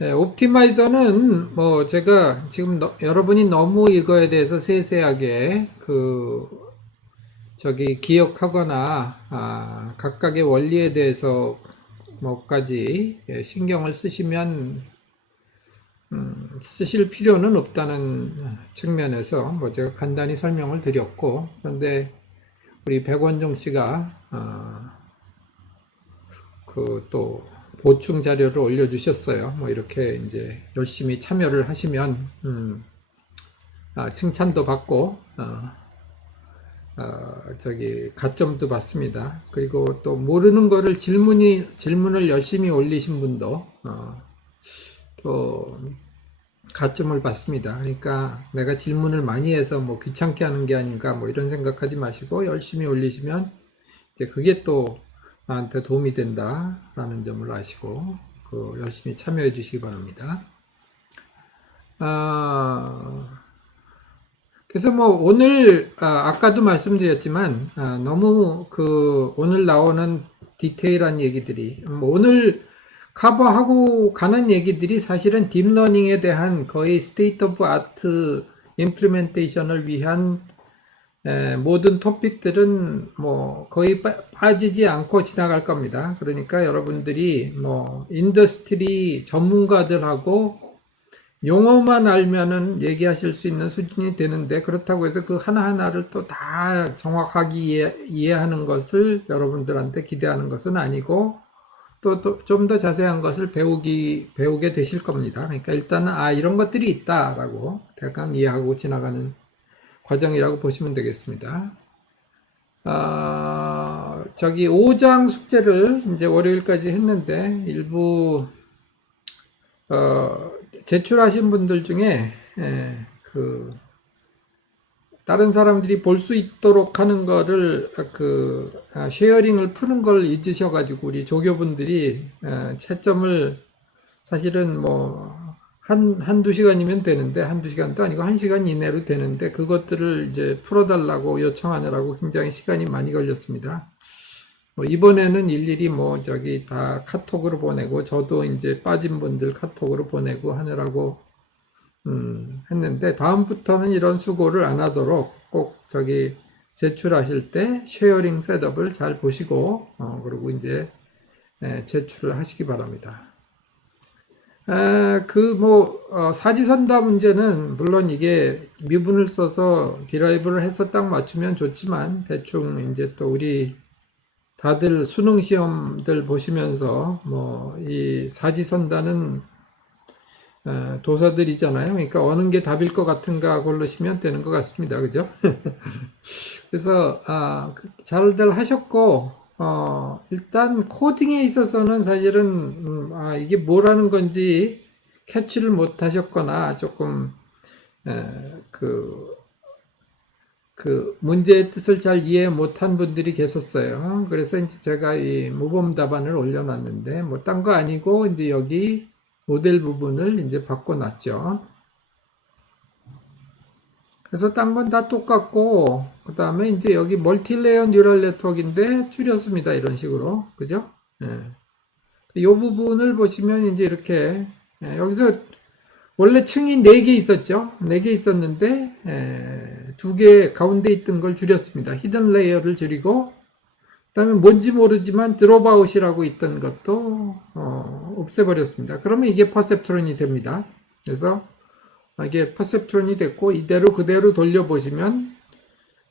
옵티마이저는 뭐 제가 지금 여러분이 너무 이거에 대해서 세세하게 기억하거나 각각의 원리에 대해서 뭐까지 신경을 쓰시면 쓰실 필요는 없다는 측면에서 뭐 제가 간단히 설명을 드렸고, 그런데 우리 백원종 씨가 또 보충 자료를 올려주셨어요. 뭐 이렇게 이제 열심히 참여를 하시면 칭찬도 받고 가점도 받습니다. 그리고 또 모르는 거를 질문을 열심히 올리신 분도 또 가점을 받습니다. 그러니까 내가 질문을 많이 해서 뭐 귀찮게 하는 게 아닌가 뭐 이런 생각하지 마시고 열심히 올리시면 이제 그게 또 나한테 도움이 된다라는 점을 아시고 열심히 참여해 주시기 바랍니다. 그래서 뭐 오늘 아까도 말씀드렸지만 너무 오늘 나오는 디테일한 얘기들이 오늘 커버하고 가는 얘기들이 사실은 딥러닝에 대한 거의 스테이트 오브 아트 임플리멘테이션을 위한 모든 토픽들은 뭐 거의 빠지지 않고 지나갈 겁니다. 그러니까 여러분들이 뭐 인더스트리 전문가들하고 용어만 알면은 얘기하실 수 있는 수준이 되는데, 그렇다고 해서 그 하나하나를 또 다 정확하게 이해하는 것을 여러분들한테 기대하는 것은 아니고, 또 좀 더 자세한 것을 배우게 되실 겁니다. 그러니까 일단은 이런 것들이 있다라고 대강 이해하고 지나가는 과정이라고 보시면 되겠습니다. 5장 숙제를 이제 월요일까지 했는데, 일부 제출하신 분들 중에 다른 사람들이 볼 수 있도록 하는 거를 쉐어링을 푸는 걸 잊으셔가지고 우리 조교분들이 채점을 사실은 뭐 한두 시간이면 되는데, 한두 시간도 아니고 1시간 이내로 되는데, 그것들을 이제 풀어달라고 요청하느라고 굉장히 시간이 많이 걸렸습니다. 이번에는 일일이 다 카톡으로 보내고, 저도 이제 빠진 분들 카톡으로 보내고 하느라고 했는데, 다음부터는 이런 수고를 안 하도록 꼭 제출하실 때 쉐어링 셋업을 잘 보시고 그리고 이제 제출을 하시기 바랍니다. 사지선다 문제는 물론 이게 미분을 써서 디라이브를 해서 딱 맞추면 좋지만, 대충 이제 또 우리 다들 수능 시험들 보시면서 이 사지선다는 도사들이잖아요. 그러니까 어느 게 답일 것 같은가 고르시면 되는 것 같습니다. 그죠? 그래서 잘들 하셨고, 일단 코딩에 있어서는 사실은 이게 뭐라는 건지 캐치를 못 하셨거나 조금 문제의 뜻을 잘 이해 못한 분들이 계셨어요. 그래서 이제 제가 이 모범 답안을 올려놨는데, 뭐 딴 거 아니고 이제 여기 모델 부분을 이제 바꿔놨죠. 그래서 딴 건 다 똑같고, 그 다음에 이제 여기 멀티레이어 뉴럴 네트워크인데 줄였습니다. 이런 식으로. 그죠? 이 부분을 보시면 이제 이렇게, 여기서 원래 층이 4개 있었죠. 4개 있었는데, 2개 가운데 있던 걸 줄였습니다. 히든 레이어를 줄이고, 그 다음에 뭔지 모르지만 드롭아웃이라고 있던 것도 없애버렸습니다. 그러면 이게 퍼셉트론이 됩니다. 그래서 이게 퍼셉트론이 됐고, 이대로 그대로 돌려보시면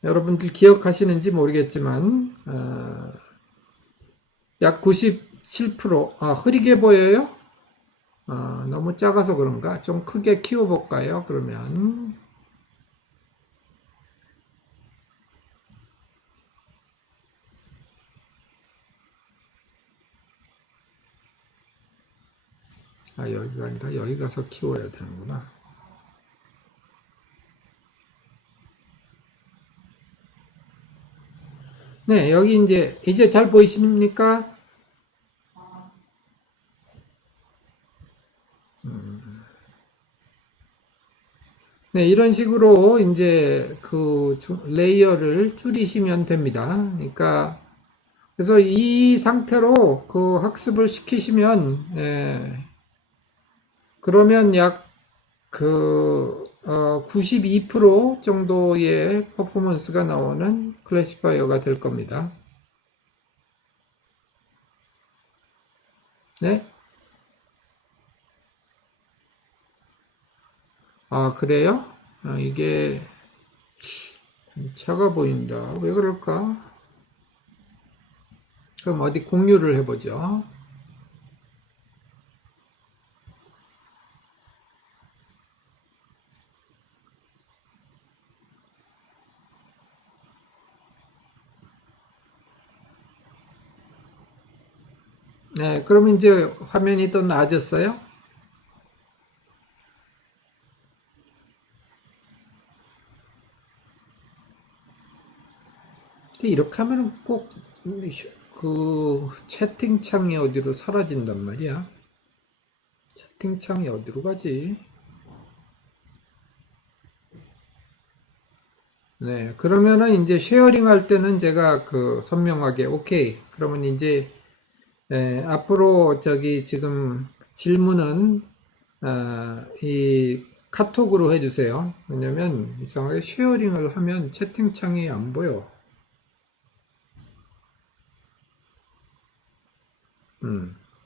여러분들 기억하시는지 모르겠지만 약 97%, 흐리게 보여요? 너무 작아서 그런가? 좀 크게 키워볼까요? 그러면 여기가 아니라 여기 가서 키워야 되는구나. 네, 여기 이제 잘 보이십니까? 네, 이런 식으로 이제 레이어를 줄이시면 됩니다. 그러니까 그래서 이 상태로 학습을 시키시면 그러면 약 92% 정도의 퍼포먼스가 나오는 클래시파이어가 될 겁니다. 네? 아, 그래요? 이게 작아 보인다. 왜 그럴까? 그럼 어디 공유를 해보죠. 네, 그럼 이제 화면이 또 나아졌어요? 이렇게 하면 꼭 그 채팅창이 어디로 사라진단 말이야. 채팅창이 어디로 가지? 네, 그러면은 이제 쉐어링 할 때는 제가 선명하게 오케이. 그러면 이제 앞으로 저기 지금 질문은 이 카톡으로 해주세요. 왜냐면 이상하게 쉐어링을 하면 채팅창이 안 보여.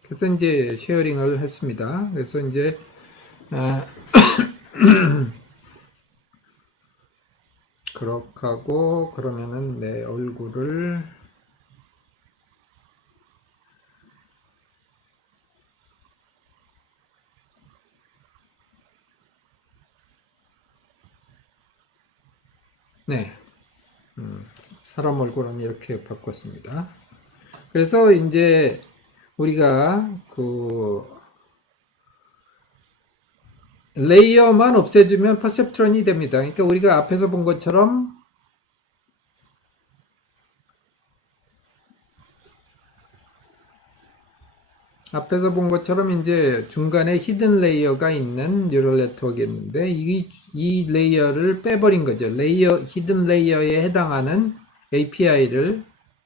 그래서 이제 쉐어링을 했습니다. 그래서 이제 그렇게 하고 그러면은 내 얼굴을 네, 사람 얼굴은 이렇게 바꿨습니다. 그래서 이제 우리가 레이어만 없애주면 퍼셉트론이 됩니다. 그러니까 우리가 앞에서 본 것처럼 이제 중간에 히든 레이어가 있는 뉴럴 네트워크였는데 이 레이어를 빼버린 거죠. 히든 레이어에 해당하는 API를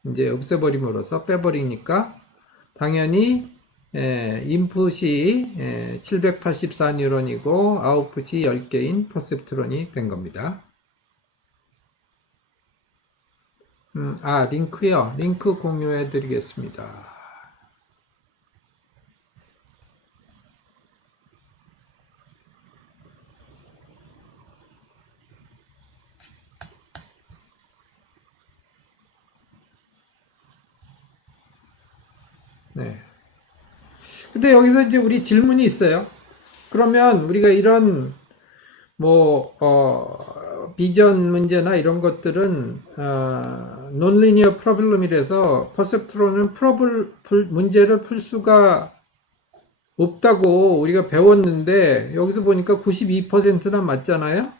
이제 없애버림으로써 빼버리니까 당연히 인풋이 784 뉴런이고 아웃풋이 10개인 퍼셉트론이 된 겁니다. 링크요. 링크 공유해 드리겠습니다. 네. 근데 여기서 이제 우리 질문이 있어요. 그러면 우리가 이런 비전 문제나 이런 것들은 논리니어 프로블럼이라서 퍼셉트론은 문제를 풀 수가 없다고 우리가 배웠는데 여기서 보니까 92%나 맞잖아요.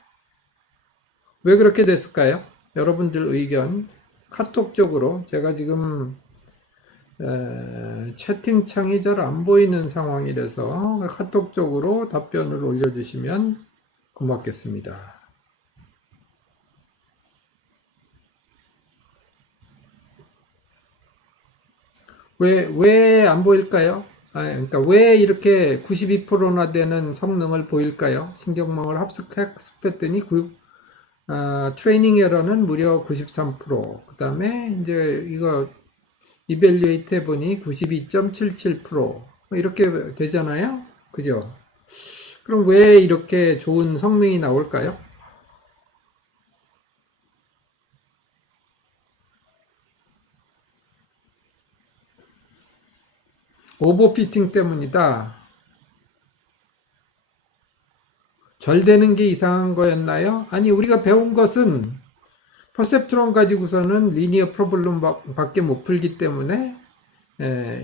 왜 그렇게 됐을까요? 여러분들 의견 카톡적으로 제가 지금 채팅창이 잘 안 보이는 상황이라서 카톡적으로 답변을 올려주시면 고맙겠습니다. 왜 안 보일까요? 그러니까 왜 이렇게 92%나 되는 성능을 보일까요? 신경망을 학습했더니 트레이닝 에러는 무려 93%. 그 다음에 이제 이거 이벨리에이트 해보니 92.77% 이렇게 되잖아요. 그죠? 그럼 왜 이렇게 좋은 성능이 나올까요? 오버피팅 때문이다. 절되는 게 이상한 거였나요? 아니, 우리가 배운 것은 퍼셉트론 가지고서는 리니어 프로블럼 밖에 못 풀기 때문에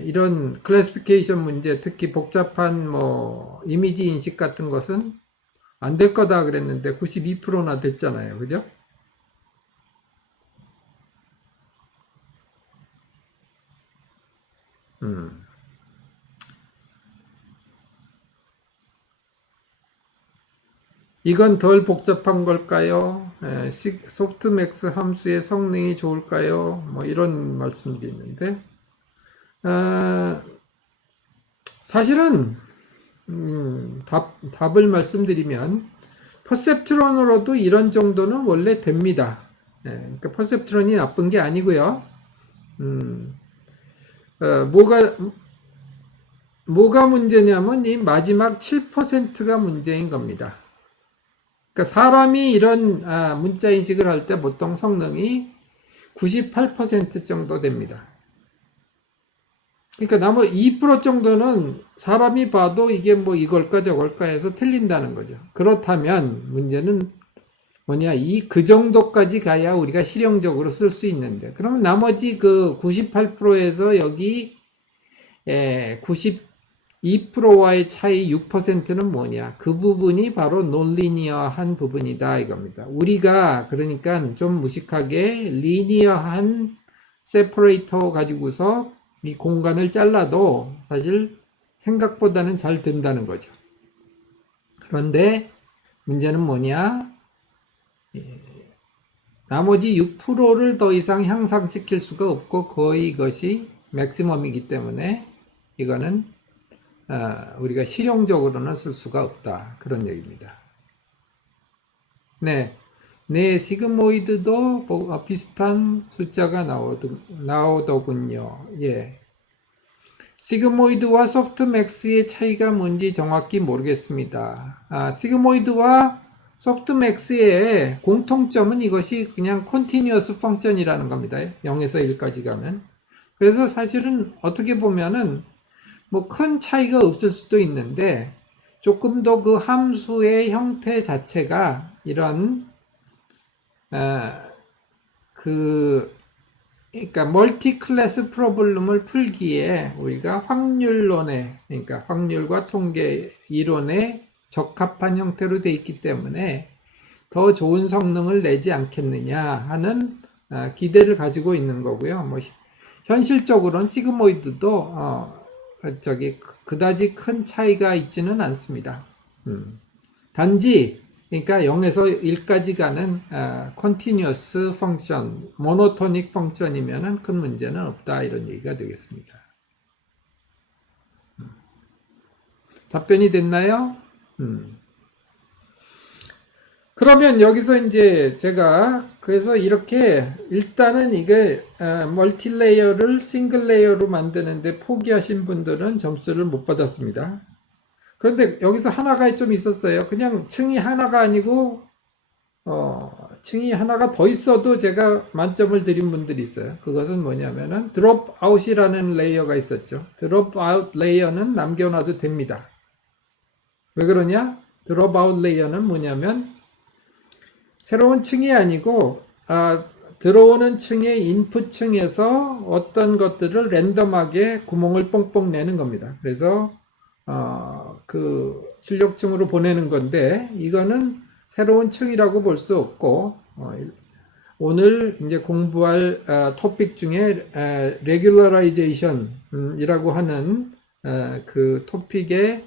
이런 클래시피케이션 문제, 특히 복잡한 이미지 인식 같은 것은 안 될 거다 그랬는데 92%나 됐잖아요. 그죠? 이건 덜 복잡한 걸까요? 소프트맥스 함수의 성능이 좋을까요? 이런 말씀들이 있는데 사실은 답을 말씀드리면, 퍼셉트론으로도 이런 정도는 원래 됩니다. 그러니까 퍼셉트론이 나쁜 게 아니고요. 뭐가 문제냐면 이 마지막 7%가 문제인 겁니다. 그러니까 사람이 이런 문자 인식을 할 때 보통 성능이 98% 정도 됩니다. 그러니까 나머지 2% 정도는 사람이 봐도 이게 뭐 이걸까 저걸까 해서 틀린다는 거죠. 그렇다면 문제는 뭐냐, 그 정도까지 가야 우리가 실용적으로 쓸 수 있는데, 그러면 나머지 그 98%에서 여기 92%와의 차이 6%는 뭐냐, 그 부분이 바로 논리니어한 부분이다 이겁니다. 우리가 그러니까 좀 무식하게 리니어한 세퍼레이터 가지고서 이 공간을 잘라도 사실 생각보다는 잘 된다는 거죠. 그런데 문제는 뭐냐, 나머지 6%를 더 이상 향상시킬 수가 없고 거의 이것이 맥시멈이기 때문에 이거는 우리가 실용적으로는 쓸 수가 없다, 그런 얘기입니다. 네, 시그모이드도 비슷한 숫자가 나오더군요. 예. 시그모이드와 소프트맥스의 차이가 뭔지 정확히 모르겠습니다. 시그모이드와 소프트맥스의 공통점은 이것이 그냥 컨티뉴어스 펑션이라는 겁니다. 0에서 1까지 가는. 그래서 사실은 어떻게 보면은 뭐 큰 차이가 없을 수도 있는데, 조금 더 그 함수의 형태 자체가 이런 그러니까 멀티 클래스 프로블럼을 풀기에 우리가 확률론에, 그러니까 확률과 통계 이론에 적합한 형태로 되어 있기 때문에 더 좋은 성능을 내지 않겠느냐 하는 기대를 가지고 있는 거고요. 뭐 현실적으로는 시그모이드도 그다지 큰 차이가 있지는 않습니다. 단지 그러니까 0에서 1까지 가는 continuous function, monotonic function이면은 큰 문제는 없다, 이런 얘기가 되겠습니다. 답변이 됐나요? 그러면 여기서 이제 제가 그래서 이렇게 일단은 이게 멀티레이어를 싱글 레이어로 만드는데 포기하신 분들은 점수를 못 받았습니다. 그런데 여기서 하나가 좀 있었어요. 그냥 층이 하나가 아니고 층이 하나가 더 있어도 제가 만점을 드린 분들이 있어요. 그것은 뭐냐면은 드롭 아웃이라는 레이어가 있었죠. 드롭 아웃 레이어는 남겨놔도 됩니다. 왜 그러냐? 드롭 아웃 레이어는 뭐냐면 새로운 층이 아니고 들어오는 층의 인풋 층에서 어떤 것들을 랜덤하게 구멍을 뽕뽕 내는 겁니다. 그래서 그 출력층으로 보내는 건데, 이거는 새로운 층이라고 볼 수 없고, 오늘 이제 공부할 토픽 중에 regularization 이라고 하는 그 토픽에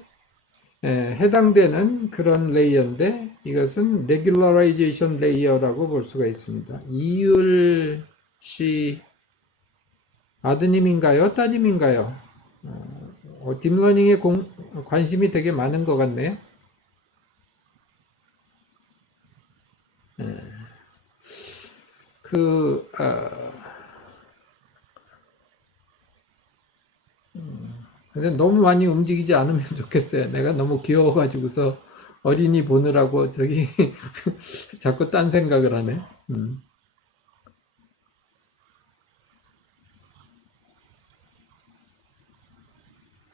해당되는 그런 레이어인데, 이것은 regularization 레이어라고 볼 수가 있습니다. 이율 씨 아드님인가요? 따님인가요? 딥러닝에 관심이 되게 많은 것 같네요. 근데 너무 많이 움직이지 않으면 좋겠어요. 내가 너무 귀여워가지고서 어린이 보느라고 자꾸 딴 생각을 하네.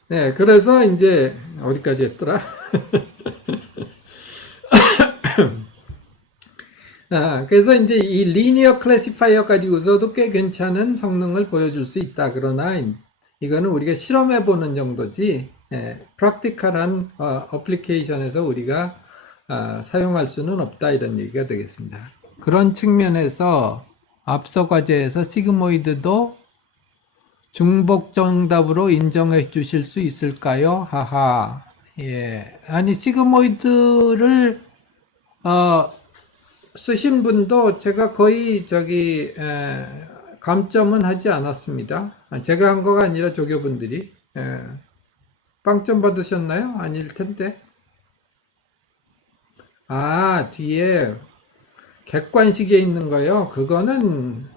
네, 그래서 이제 어디까지 했더라? 그래서 이제 이 리니어 클래시파이어 가지고서도 꽤 괜찮은 성능을 보여줄 수 있다. 그러나 이거는 우리가 실험해 보는 정도지, 프랙티컬한 어플리케이션에서 우리가 사용할 수는 없다, 이런 얘기가 되겠습니다. 그런 측면에서 앞서 과제에서 시그모이드도 중복 정답으로 인정해 주실 수 있을까요? 하하. 예. 아니, 시그모이드를 쓰신 분도 제가 거의 감점은 하지 않았습니다. 제가 한 거가 아니라 조교분들이. 빵점 받으셨나요? 아닐 텐데. 아, 뒤에 객관식에 있는 거요. 그거는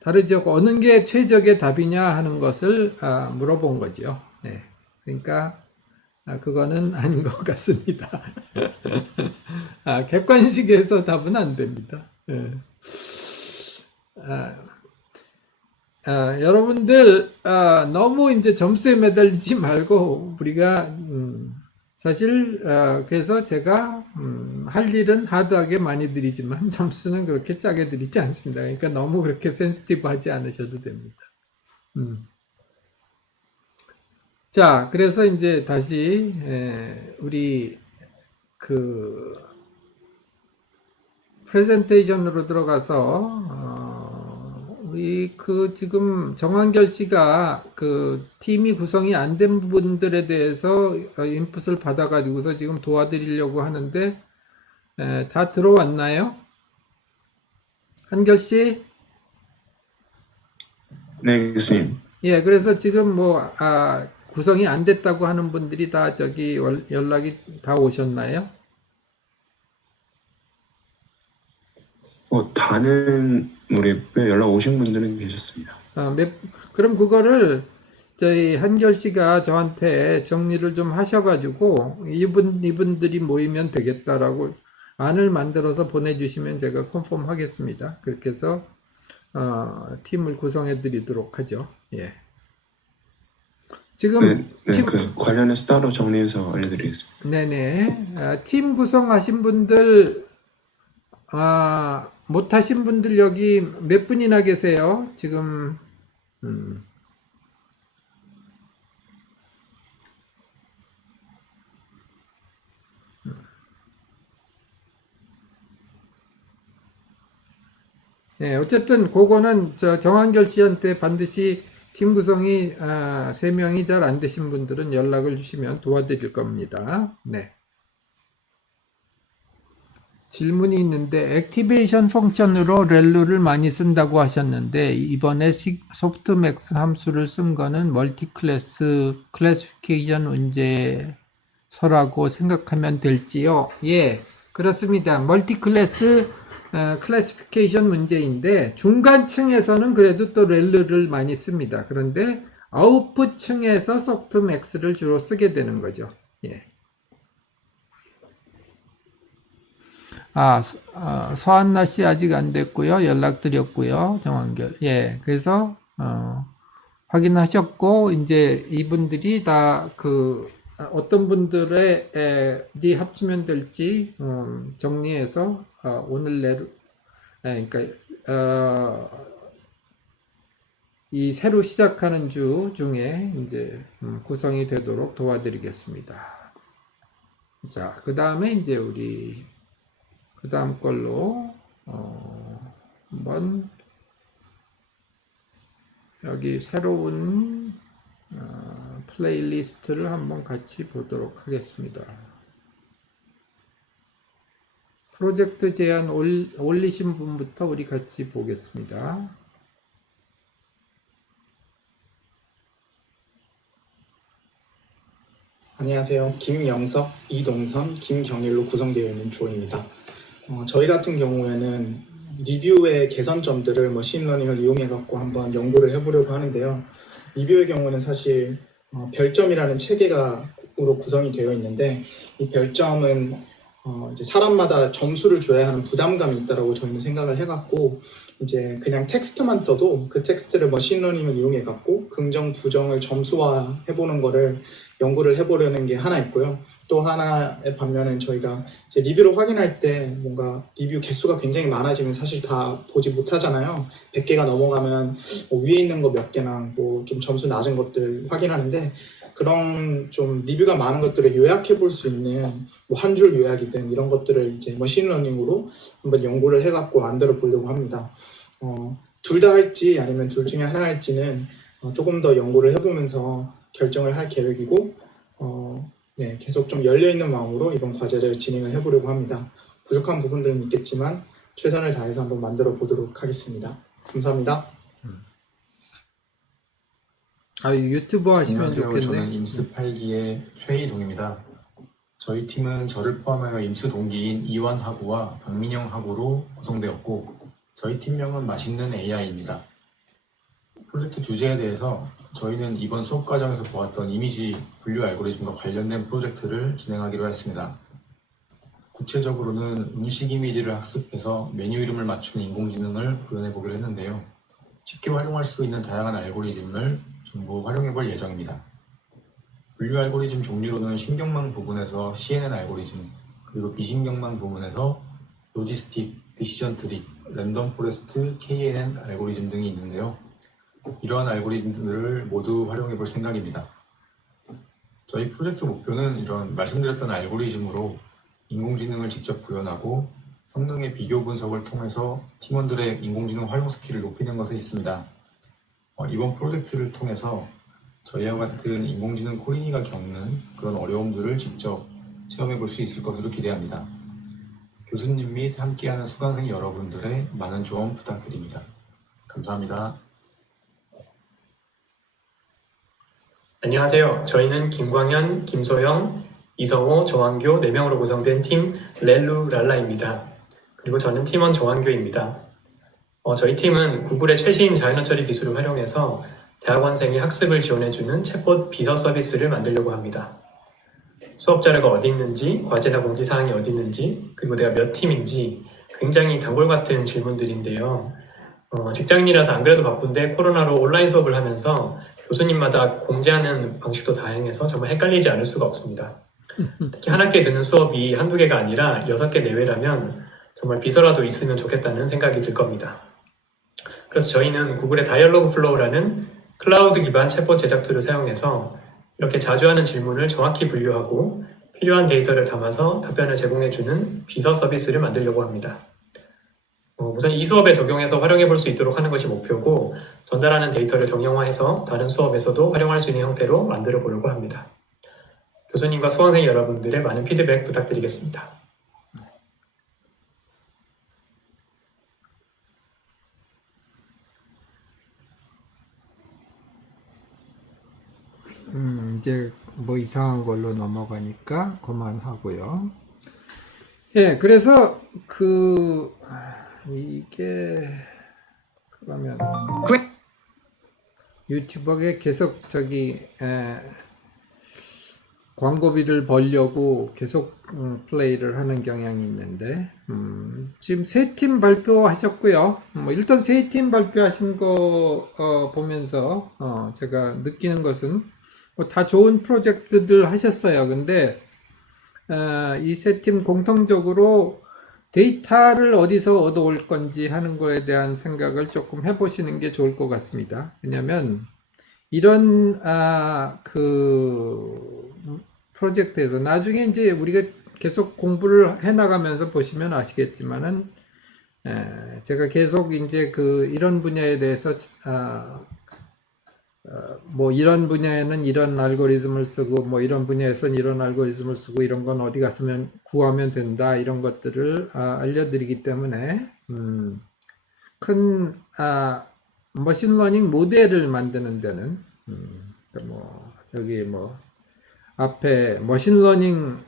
다르죠. 어느 게 최적의 답이냐 하는 것을 물어본 거죠. 네. 그러니까 그거는 아닌 것 같습니다. 객관식에서 답은 안 됩니다. 예. 아, 여러분들 너무 이제 점수에 매달리지 말고 우리가 사실 그래서 제가 할 일은 하드하게 많이 드리지만 점수는 그렇게 짜게 드리지 않습니다. 그러니까 너무 그렇게 센시티브하지 않으셔도 됩니다. 자, 그래서 이제 다시 우리 그 프레젠테이션으로 들어가서 우리 그 지금 정한결 씨가 그 팀이 구성이 안 된 분들에 대해서 인풋을 받아가지고서 지금 도와드리려고 하는데 다 들어왔나요? 한결 씨? 네, 교수님. 예, 그래서 지금 뭐 구성이 안 됐다고 하는 분들이 다 저기 연락이 다 오셨나요? 다는 모르겠고요. 연락 오신 분들은 계셨습니다. 그럼 그거를 저희 한결 씨가 저한테 정리를 좀 하셔가지고 이분들이 모이면 되겠다라고 안을 만들어서 보내주시면 제가 컨펌 하겠습니다. 그렇게 해서 팀을 구성해 드리도록 하죠. 예. 지금 네, 그 관련해서 따로 정리해서 알려드리겠습니다. 네네. 팀 구성하신 분들 못하신 분들 여기 몇 분이나 계세요? 지금 네, 어쨌든 그거는 정한결 씨한테 반드시 팀 구성이 3명이 잘 안 되신 분들은 연락을 주시면 도와드릴 겁니다. 네. 질문이 있는데 액티베이션 펑션으로 렐루를 많이 쓴다고 하셨는데 이번에 소프트맥스 함수를 쓴 거는 멀티클래스 클래시피케이션 문제서라고 생각하면 될지요? 예, 그렇습니다. 멀티클래스 클래시피케이션 문제인데 중간층에서는 그래도 또 렐루를 많이 씁니다. 그런데 아웃풋층에서 소프트맥스를 주로 쓰게 되는 거죠. 예. 서한나 씨 아직 안 됐고요. 연락드렸고요. 정한결. 예. 그래서, 확인하셨고, 이제 이분들이 다 어떤 분들의, 합치면 될지, 정리해서, 오늘 내로, 그러니까, 이 새로 시작하는 주 중에 이제, 구성이 되도록 도와드리겠습니다. 자, 그 다음에 이제 우리, 그 다음 걸로 한번 여기 새로운 플레이리스트를 한번 같이 보도록 하겠습니다. 프로젝트 제안 올리신 분부터 우리 같이 보겠습니다. 안녕하세요. 김영석, 이동선, 김경일로 구성되어 있는 조입니다. 저희 같은 경우에는 리뷰의 개선점들을 머신러닝을 이용해갖고 한번 연구를 해보려고 하는데요. 리뷰의 경우는 사실 별점이라는 체계로 구성이 되어 있는데 이 별점은 이제 사람마다 점수를 줘야 하는 부담감이 있다라고 저희는 생각을 해갖고 이제 그냥 텍스트만 써도 그 텍스트를 머신러닝을 이용해갖고 긍정, 부정을 점수화 해보는 거를 연구를 해보려는 게 하나 있고요. 또 하나의 반면은 저희가 이제 리뷰를 확인할 때 뭔가 리뷰 개수가 굉장히 많아지면 사실 다 보지 못하잖아요. 100개가 넘어가면 위에 있는 거 몇 개나 뭐 좀 점수 낮은 것들 확인하는데 그런 좀 리뷰가 많은 것들을 요약해 볼 수 있는 뭐 한 줄 요약이든 이런 것들을 이제 머신러닝으로 한번 연구를 해갖고 만들어 보려고 합니다. 둘 다 할지 아니면 둘 중에 하나 할지는 조금 더 연구를 해보면서 결정을 할 계획이고 네, 계속 좀 열려있는 마음으로 이번 과제를 진행을 해보려고 합니다. 부족한 부분들은 있겠지만 최선을 다해서 한번 만들어 보도록 하겠습니다. 감사합니다. 아, 유튜버 하시면 안녕하세요. 저는 좋겠네. 임스 8기의 최희동입니다. 저희 팀은 저를 포함하여 임스 동기인 이완하고와 박민영 하고로 구성되었고, 저희 팀명은 맛있는 AI입니다. 프로젝트 주제에 대해서 저희는 이번 수업 과정에서 보았던 이미지 분류 알고리즘과 관련된 프로젝트를 진행하기로 했습니다. 구체적으로는 음식 이미지를 학습해서 메뉴 이름을 맞추는 인공지능을 구현해 보기로 했는데요. 쉽게 활용할 수 있는 다양한 알고리즘을 전부 활용해 볼 예정입니다. 분류 알고리즘 종류로는 신경망 부분에서 CNN 알고리즘, 그리고 비신경망 부분에서 로지스틱, 디시전 트리, 랜덤 포레스트, KNN 알고리즘 등이 있는데요. 이러한 알고리즘들을 모두 활용해 볼 생각입니다. 저희 프로젝트 목표는 이런 말씀드렸던 알고리즘으로 인공지능을 직접 구현하고 성능의 비교 분석을 통해서 팀원들의 인공지능 활용 스킬을 높이는 것에 있습니다. 이번 프로젝트를 통해서 저희와 같은 인공지능 코린이가 겪는 그런 어려움들을 직접 체험해 볼 수 있을 것으로 기대합니다. 교수님 및 함께하는 수강생 여러분들의 많은 조언 부탁드립니다. 감사합니다. 안녕하세요. 저희는 김광현, 김소영, 이성호, 정환교 4명으로 구성된 팀 렐루랄라입니다. 그리고 저는 팀원 정환교입니다. 저희 팀은 구글의 최신 자연어 처리 기술을 활용해서 대학원생이 학습을 지원해주는 챗봇 비서 서비스를 만들려고 합니다. 수업 자료가 어디 있는지, 과제나 공지사항이 어디 있는지, 그리고 내가 몇 팀인지 굉장히 단골 같은 질문들인데요. 직장인이라서 안 그래도 바쁜데 코로나로 온라인 수업을 하면서 교수님마다 공지하는 방식도 다양해서 정말 헷갈리지 않을 수가 없습니다. 특히 한 학기에 듣는 수업이 한두 개가 아니라 6개 내외라면 정말 비서라도 있으면 좋겠다는 생각이 들 겁니다. 그래서 저희는 구글의 다이얼로그 플로우라는 클라우드 기반 챗봇 제작 툴을 사용해서 이렇게 자주 하는 질문을 정확히 분류하고 필요한 데이터를 담아서 답변을 제공해주는 비서 서비스를 만들려고 합니다. 우선 이 수업에 적용해서 활용해 볼 수 있도록 하는 것이 목표고, 전달하는 데이터를 정형화해서 다른 수업에서도 활용할 수 있는 형태로 만들어 보려고 합니다. 교수님과 수강생 여러분들의 많은 피드백 부탁드리겠습니다. 이제 뭐 이상한 걸로 넘어가니까 그만하고요. 예, 그래서 이게 그러면 유튜버에 계속 광고비를 벌려고 계속 플레이를 하는 경향이 있는데, 지금 3팀 발표하셨고요. 일단 3팀 발표하신 거 보면서 제가 느끼는 것은 다 좋은 프로젝트들 하셨어요. 근데 이 3팀 공통적으로 데이터를 어디서 얻어올 건지 하는 거에 대한 생각을 조금 해보시는 게 좋을 것 같습니다. 왜냐하면 이런 프로젝트에서 나중에 이제 우리가 계속 공부를 해나가면서 보시면 아시겠지만은 제가 계속 이제 이런 분야에 대해서 뭐 이런 분야에는 이런 알고리즘을 쓰고 뭐 이런 분야에서는 이런 알고리즘을 쓰고 이런 건 어디 갔으면 구하면 된다 이런 것들을 알려드리기 때문에 큰 머신러닝 모델을 만드는 데는 여기 앞에 머신러닝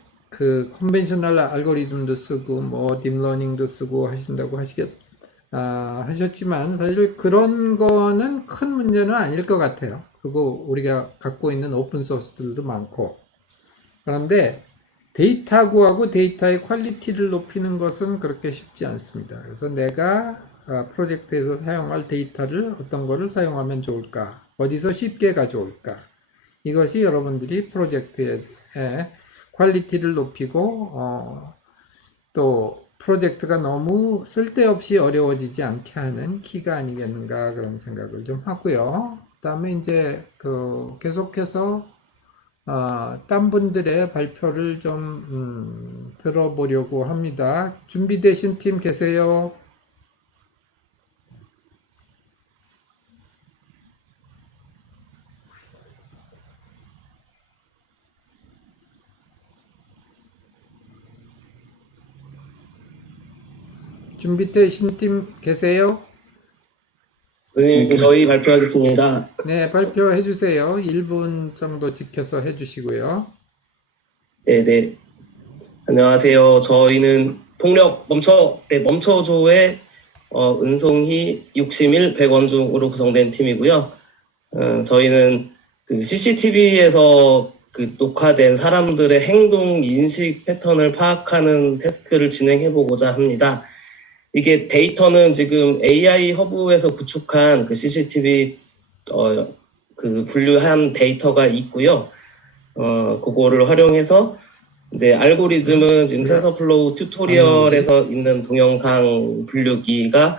컨벤셔널 알고리즘도 쓰고 뭐 딥러닝도 쓰고 하신다고 하셨지만 사실 그런 거는 큰 문제는 아닐 것 같아요. 그리고 우리가 갖고 있는 오픈 소스들도 많고. 그런데 데이터 구하고 데이터의 퀄리티를 높이는 것은 그렇게 쉽지 않습니다. 그래서 내가 프로젝트에서 사용할 데이터를 어떤 거를 사용하면 좋을까? 어디서 쉽게 가져올까? 이것이 여러분들이 프로젝트의 퀄리티를 높이고 또 프로젝트가 너무 쓸데없이 어려워지지 않게 하는 키가 아니겠는가 그런 생각을 좀 하고요. 그 다음에 이제 계속해서 딴 분들의 발표를 좀 들어보려고 합니다. 준비되신 팀 계세요? 준비되신 팀 계세요? 교수님, 저희 발표하겠습니다. 네, 발표해 주세요. 1분 정도 지켜서 해 주시고요. 네네. 안녕하세요. 저희는 폭력 멈춰조의 은송희, 61, 백원중으로 구성된 팀이고요. 저희는 그 CCTV에서 그 녹화된 사람들의 행동 인식 패턴을 파악하는 태스크를 진행해 보고자 합니다. 이게 데이터는 지금 AI 허브에서 구축한 그 CCTV 그 분류한 데이터가 있고요. 그거를 활용해서 이제 알고리즘은 지금 텐서플로우 튜토리얼에서 있는 동영상 분류기가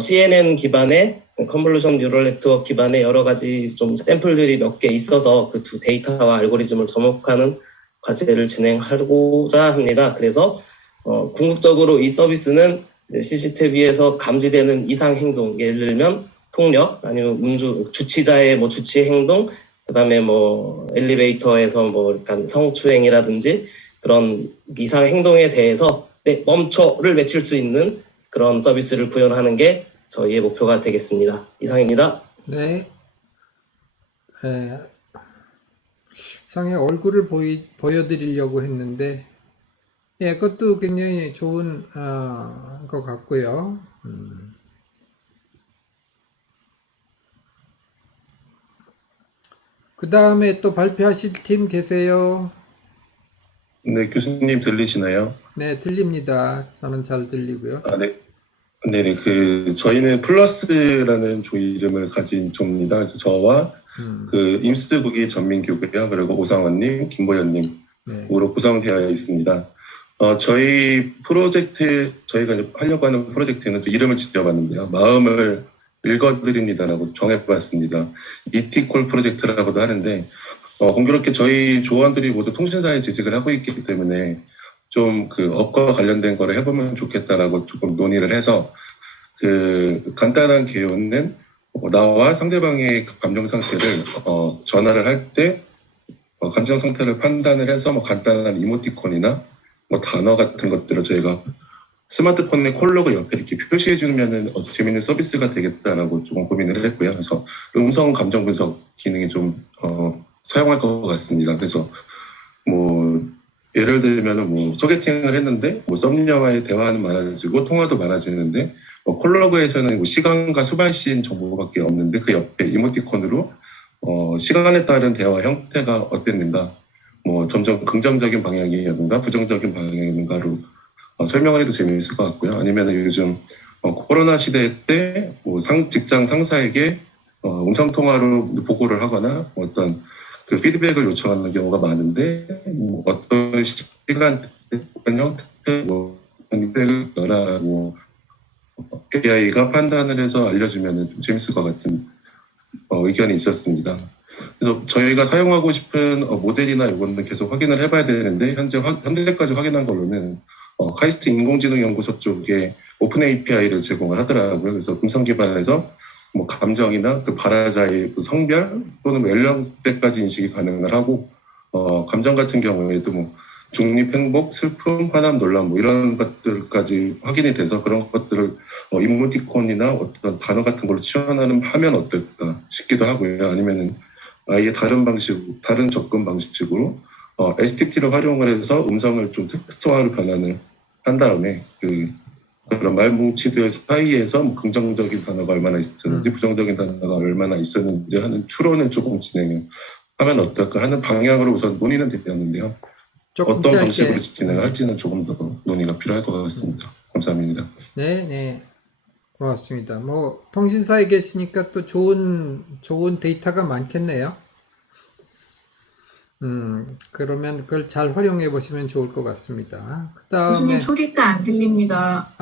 CNN 기반의 컨볼루션 뉴럴 네트워크 기반의 여러 가지 좀 샘플들이 몇 개 있어서 그 두 데이터와 알고리즘을 접목하는 과제를 진행하고자 합니다. 그래서 궁극적으로 이 서비스는 CCTV에서 감지되는 이상 행동, 예를 들면 폭력, 아니면 주치자의 뭐 주치 행동, 그다음에 뭐 엘리베이터에서 뭐 약간 성추행이라든지 그런 이상 행동에 대해서 멈춰를 외칠 수 있는 그런 서비스를 구현하는 게 저희의 목표가 되겠습니다. 이상입니다. 네. 상의 얼굴을 보여드리려고 했는데, 예, 그것도 굉장히 좋은 것 같고요. 그 다음에 또 발표하실 팀 계세요? 네, 교수님 들리시나요? 네, 들립니다. 저는 잘 들리고요. 네. 네네, 저희는 플러스라는 조 이름을 가진 조입니다. 그래서 저와 임스드 국기 전민규고요. 그리고 오상원님, 김보현님으로 네. 구성되어 있습니다. 저희 프로젝트, 저희가 이제 하려고 하는 프로젝트는 또 이름을 지어봤는데요. 마음을 읽어드립니다라고 정해봤습니다. 이티콜 프로젝트라고도 하는데, 공교롭게 저희 조원들이 모두 통신사에 재직을 하고 있기 때문에 좀 그 업과 관련된 거를 해보면 좋겠다라고 조금 논의를 해서 그 간단한 개요는 나와 상대방의 감정 상태를 전화를 할 때 감정 상태를 판단을 해서 뭐 간단한 이모티콘이나 뭐 단어 같은 것들을 저희가 스마트폰의 콜록을 옆에 이렇게 표시해 주면은 재밌는 서비스가 되겠다라고 조금 고민을 했고요. 그래서 음성 감정 분석 기능이 좀 사용할 것 같습니다. 그래서 뭐 예를 들면은 뭐 소개팅을 했는데 뭐 썸녀와의 대화는 많아지고 통화도 많아지는데 콜로그에서는 뭐 시간과 수발신 정보밖에 없는데 그 옆에 이모티콘으로 시간에 따른 대화 형태가 어땠는가, 뭐 점점 긍정적인 방향이었는가 부정적인 방향이었는가로 설명을 해도 재미있을 것 같고요. 아니면은 요즘 코로나 시대 때 뭐 직장 상사에게 음성 통화로 보고를 하거나 어떤 그 피드백을 요청하는 경우가 많은데 뭐 어떤 시간 형태 뭐 AI가 판단을 해서 알려주면 좀 재밌을 것 같은 의견이 있었습니다. 그래서 저희가 사용하고 싶은 모델이나 이거는 계속 확인을 해봐야 되는데 현재까지 확인한 걸로는 카이스트 인공지능연구소 쪽에 오픈 API를 제공을 하더라고요. 그래서 음성 기반에서 뭐 감정이나 그 발화자의 그 성별 또는 뭐 연령대까지 인식이 가능을 하고 감정 같은 경우에도 뭐 중립, 행복, 슬픔, 화남, 놀람 뭐 이런 것들까지 확인이 돼서 그런 것들을 이모티콘이나 어떤 단어 같은 걸로 하면 어떨까 싶기도 하고요. 아니면은 아예 다른 접근 방식으로 STT를 활용을 해서 음성을 좀 텍스트화로 변환을 한 다음에 그런 말뭉치들 사이에서 뭐 긍정적인 단어가 얼마나 있었는지 부정적인 단어가 얼마나 있었는지 하는 추론을 조금 진행을 하면 어떨까 하는 방향으로 우선 논의는 되었는데요. 어떤 짧게. 방식으로 진행할지는 조금 더 논의가 필요할 것 같습니다. 감사합니다. 네. 고맙습니다. 뭐 통신사에 계시니까 또 좋은 데이터가 많겠네요. 그러면 그걸 잘 활용해 보시면 좋을 것 같습니다. 그다음에 교수님 소리가 안 들립니다.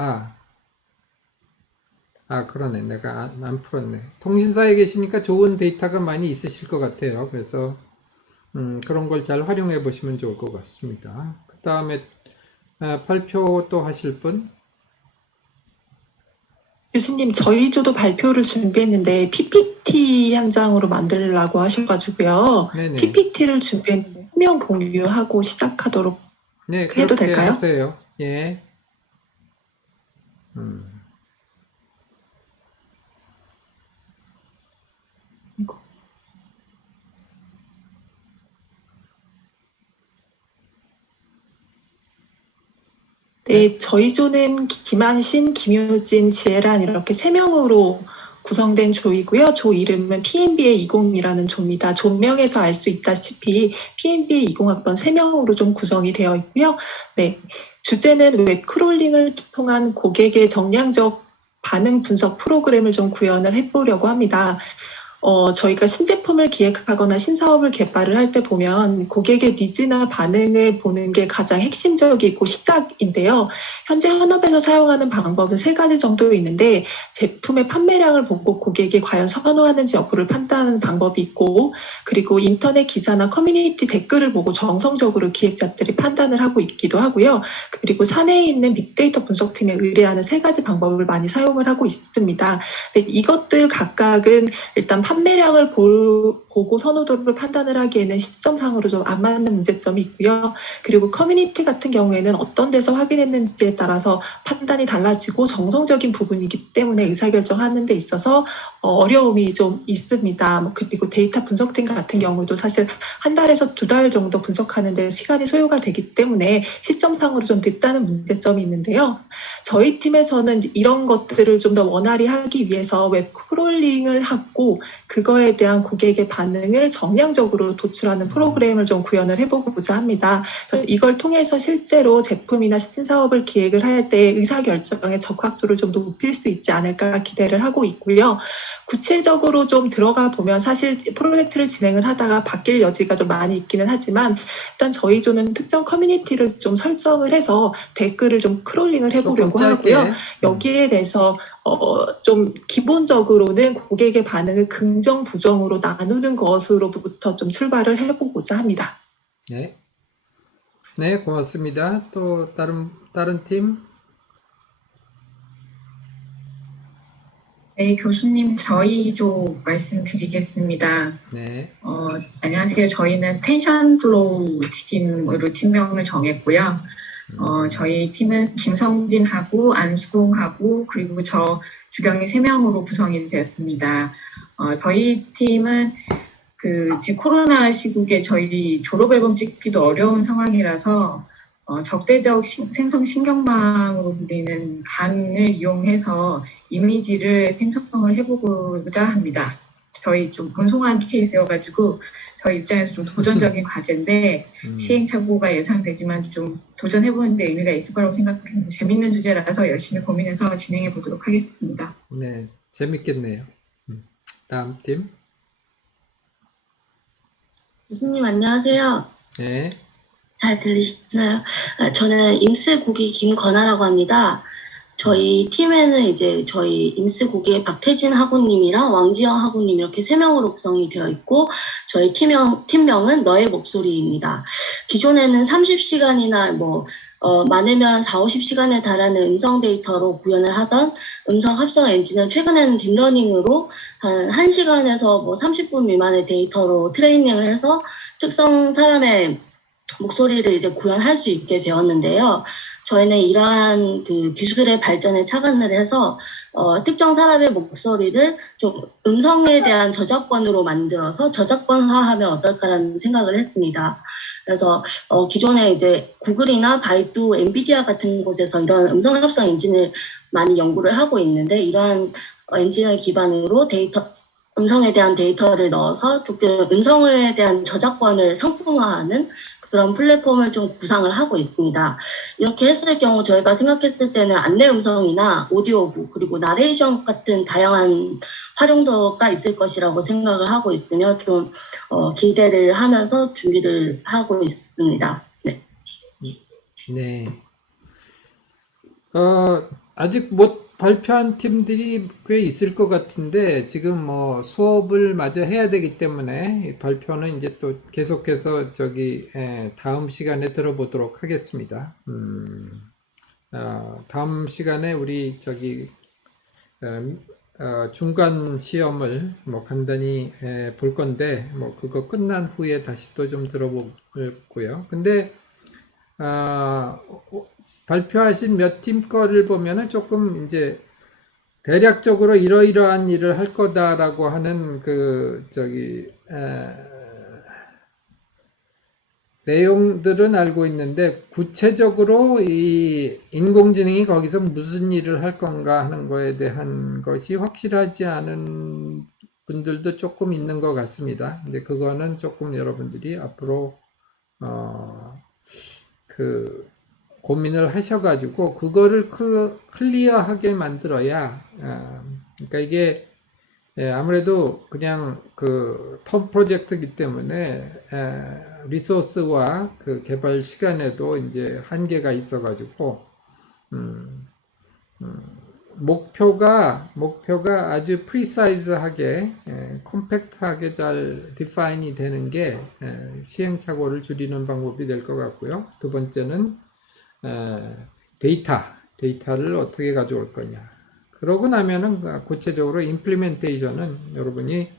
그러네. 내가 안 풀었네. 통신사에 계시니까 좋은 데이터가 많이 있으실 것 같아요. 그래서 그런 걸 잘 활용해 보시면 좋을 것 같습니다. 그다음에 발표 또 하실 분? 교수님, 저희 조도 발표를 준비했는데 PPT 한 장으로 만들려고 하셔가지고요. 네네. PPT를 준비했는데 화면 공유하고 시작하도록 네, 해도 그렇게 될까요? 하세요. 예. 네, 저희 조는 김한신, 김효진, 지혜란 이렇게 3명으로 구성된 조이고요. 조 이름은 PMBA 20이라는 조입니다. 조명에서 알 수 있다시피 PMBA 20학번 3명으로 좀 구성이 되어 있고요. 네, 주제는 웹 크롤링을 통한 고객의 정량적 반응 분석 프로그램을 좀 구현을 해보려고 합니다. 저희가 신제품을 기획하거나 신사업을 개발을 할 때 보면 고객의 니즈나 반응을 보는 게 가장 핵심적이고 시작인데요. 현재 현업에서 사용하는 방법은 3가지 정도 있는데 제품의 판매량을 보고 고객이 과연 선호하는지 여부를 판단하는 방법이 있고 그리고 인터넷 기사나 커뮤니티 댓글을 보고 정성적으로 기획자들이 판단을 하고 있기도 하고요. 그리고 사내에 있는 빅데이터 분석팀에 의뢰하는 3가지 방법을 많이 사용을 하고 있습니다. 네, 이것들 각각은 일단 판매량을 보고 선호도를 판단을 하기에는 시점상으로 좀 안 맞는 문제점이 있고요. 그리고 커뮤니티 같은 경우에는 어떤 데서 확인했는지에 따라서 판단이 달라지고 정성적인 부분이기 때문에 의사결정하는 데 있어서 어려움이 좀 있습니다. 그리고 데이터 분석팀 같은 경우도 사실 1달에서 2달 정도 분석하는 데 시간이 소요가 되기 때문에 시점상으로 좀 늦다는 문제점이 있는데요. 저희 팀에서는 이런 것들을 좀 더 원활히 하기 위해서 웹 크롤링을 하고 그거에 대한 고객의 반응을 정량적으로 도출하는 프로그램을 좀 구현을 해보고자 합니다. 이걸 통해서 실제로 제품이나 신사업을 기획을 할 때 의사결정의 적확도를 좀 높일 수 있지 않을까 기대를 하고 있고요. 구체적으로 좀 들어가 보면 사실 프로젝트를 진행을 하다가 바뀔 여지가 좀 많이 있기는 하지만 일단 저희 조는 특정 커뮤니티를 좀 설정을 해서 댓글을 좀 크롤링을 해보려고 하고요. 여기에 대해서 좀 기본적으로는 고객의 반응을 긍정, 부정으로 나누는 것으로부터 좀 출발을 해보고자 합니다. 네. 네, 고맙습니다. 또 다른 팀? 네, 교수님, 저희 조 말씀드리겠습니다. 네. 안녕하세요. 저희는 텐션 플로우 팀으로 팀명을 정했고요. 저희 팀은 김성진하고 안수공하고 그리고 저 주경이 3명으로 구성이 되었습니다. 저희 팀은 지금 코로나 시국에 저희 졸업 앨범 찍기도 어려운 상황이라서 적대적 생성 신경망으로 불리는 간을 이용해서 이미지를 생성을 해보고자 합니다. 저희 좀 분송한 케이스여가지고 저희 입장에서 좀 도전적인 과제인데 시행착오가 예상되지만 좀 도전해보는데 의미가 있을 거라고 생각합니다. 재밌는 주제라서 열심히 고민해서 진행해 보도록 하겠습니다. 네, 재밌겠네요. 다음 팀? 교수님 안녕하세요. 네. 잘 들리시나요? 저는 임스고기 김건아라고 합니다. 저희 팀에는 이제 저희 임스고기의 박태진 학우님이랑 왕지영 학우님 이렇게 3명으로 구성이 되어 있고 저희 팀명은 너의 목소리입니다. 기존에는 30시간이나 많으면 4, 50시간에 달하는 음성 데이터로 구현을 하던 음성 합성 엔진을 최근에는 딥러닝으로 한 1시간에서 30분 미만의 데이터로 트레이닝을 해서 특성 사람의 목소리를 이제 구현할 수 있게 되었는데요. 저희는 이러한 기술의 발전에 착안을 해서 특정 사람의 목소리를 좀 음성에 대한 저작권으로 만들어서 저작권화하면 어떨까라는 생각을 했습니다. 그래서 기존에 이제 구글이나 바이두, 엔비디아 같은 곳에서 이런 음성 합성 엔진을 많이 연구를 하고 있는데 이러한 엔진을 기반으로 음성에 대한 데이터를 넣어서 조금 음성에 대한 저작권을 상품화하는 그런 플랫폼을 좀 구상을 하고 있습니다. 이렇게 했을 경우 저희가 생각했을 때는 안내 음성이나 오디오북 그리고 나레이션 같은 다양한 활용도가 있을 것이라고 생각을 하고 있으며 좀 기대를 하면서 준비를 하고 있습니다. 네. 네. 아직 못 발표한 팀들이 꽤 있을 것 같은데 지금 수업을 마저 해야 되기 때문에 발표는 이제 또 계속해서 다음 시간에 들어보도록 하겠습니다. 다음 시간에 우리 중간 시험을 간단히 볼 건데 그거 끝난 후에 다시 또 좀 들어보고요. 근데 발표하신 몇 팀 거를 보면은 조금 이제 대략적으로 이러이러한 일을 할 거다라고 하는 내용들은 알고 있는데 구체적으로 이 인공지능이 거기서 무슨 일을 할 건가 하는 거에 대한 것이 확실하지 않은 분들도 조금 있는 것 같습니다. 이제 그거는 조금 여러분들이 앞으로 그 고민을 하셔가지고 그거를 클리어하게 만들어야 그러니까 이게 아무래도 그냥 그 톱 프로젝트이기 때문에 리소스와 그 개발 시간에도 이제 한계가 있어가지고 목표가 아주 프리사이즈하게 컴팩트하게 잘 디파인이 되는 게 시행착오를 줄이는 방법이 될 것 같고요. 두 번째는 데이터를 어떻게 가져올 거냐. 그러고 나면은 구체적으로 임플리멘테이션은 여러분이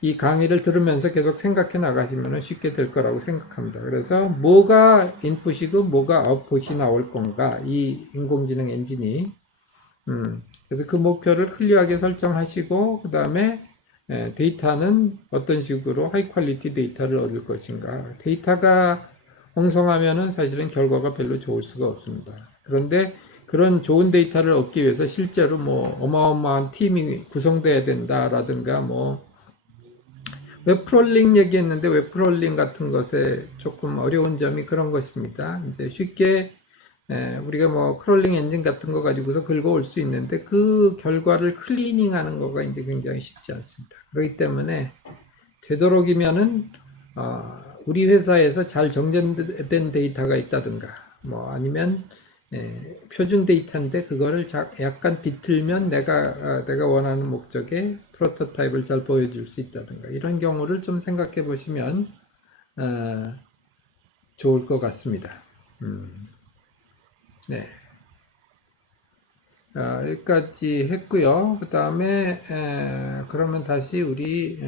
이 강의를 들으면서 계속 생각해 나가시면 쉽게 될 거라고 생각합니다. 그래서 뭐가 인풋이고 뭐가 아웃풋이 나올 건가, 이 인공지능 엔진이. 그래서 그 목표를 클리어하게 설정하시고, 그 다음에 데이터는 어떤 식으로 하이 퀄리티 데이터를 얻을 것인가. 데이터가 엉성하면은 사실은 결과가 별로 좋을 수가 없습니다. 그런데 그런 좋은 데이터를 얻기 위해서 실제로 뭐 어마어마한 팀이 구성돼야 된다라든가 뭐 웹프롤링 얘기했는데 웹프롤링 같은 것에 조금 어려운 점이 그런 것입니다. 이제 쉽게 우리가 뭐 크롤링 엔진 같은 거 가지고서 긁어올 수 있는데 그 결과를 클리닝하는 거가 이제 굉장히 쉽지 않습니다. 그렇기 때문에 되도록이면은 우리 회사에서 잘 정제된 데이터가 있다든가 뭐 아니면 표준 데이터인데 그거를 약간 비틀면 내가 원하는 목적의 프로토타입을 잘 보여줄 수 있다든가 이런 경우를 좀 생각해 보시면 좋을 것 같습니다. 네. 여기까지 했고요. 그 다음에 그러면 다시 우리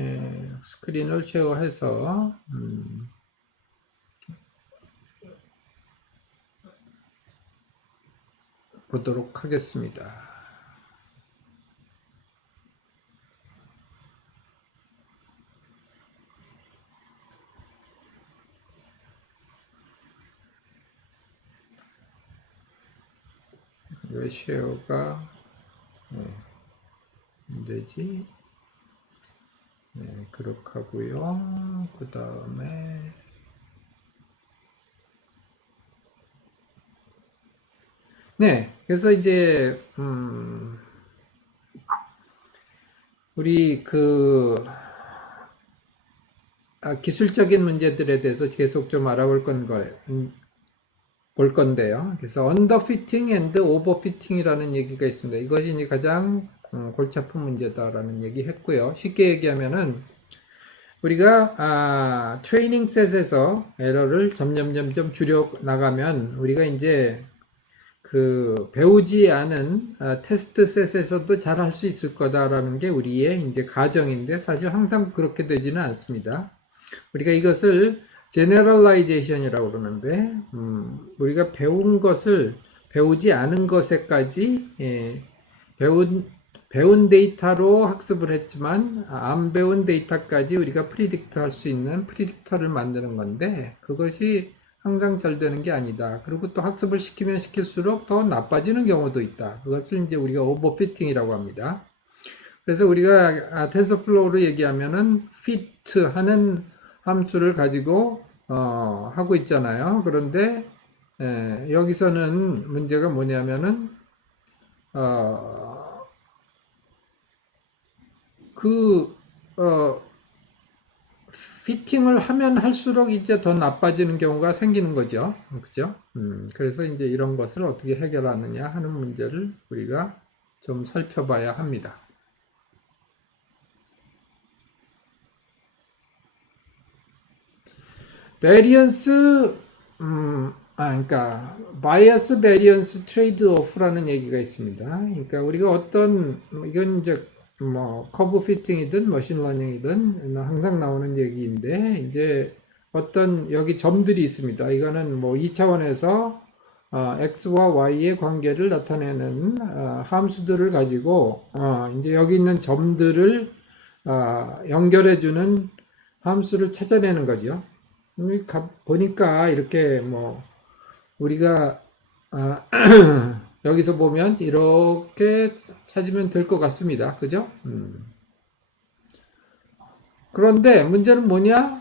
스크린을 쉐어해서 보도록 하겠습니다. 왜 쉐어가 안 되지? 네, 그렇게 하고요. 그 다음에 네, 그래서 이제 우리 그 기술적인 문제들에 대해서 계속 좀 알아볼 볼 건데요. 그래서 언더피팅 앤드 오버피팅이라는 얘기가 있습니다. 이것이 이제 가장 골치 아픈 문제다라는 얘기 했고요. 쉽게 얘기하면은 우리가 트레이닝 셋에서 에러를 점점 줄여 나가면 우리가 이제 그 배우지 않은 테스트 셋에서도 잘 할 수 있을 거다라는 게 우리의 이제 가정인데 사실 항상 그렇게 되지는 않습니다. 우리가 이것을 제너럴라이제이션이라고 그러는데 우리가 배운 것을 배우지 않은 것에까지 배운 데이터로 학습을 했지만 안 배운 데이터까지 우리가 프리딕트 할 수 있는 프리딕터를 만드는 건데 그것이 항상 잘 되는 게 아니다. 그리고 또 학습을 시키면 시킬수록 더 나빠지는 경우도 있다. 그것을 이제 우리가 오버피팅이라고 합니다. 그래서 우리가 텐서플로우로 얘기하면은 fit 하는 함수를 가지고 하고 있잖아요. 그런데 여기서는 문제가 뭐냐면은 피팅을 하면 할수록 이제 더 나빠지는 경우가 생기는 거죠. 그죠? 그래서 이제 이런 것을 어떻게 해결하느냐 하는 문제를 우리가 좀 살펴봐야 합니다. 베리언스, 그러니까 바이어스 베리언스 트레이드 오프라는 얘기가 있습니다. 그러니까 우리가 이건 이제 뭐 커브 피팅이든 머신러닝이든 항상 나오는 얘기인데 이제 어떤 여기 점들이 있습니다. 이거는 뭐 2차원에서 x와 y의 관계를 나타내는 함수들을 가지고 이제 여기 있는 점들을 연결해주는 함수를 찾아내는 거죠. 보니까 이렇게 뭐 우리가 여기서 보면 이렇게 찾으면 될 것 같습니다. 그죠? 그런데 문제는 뭐냐?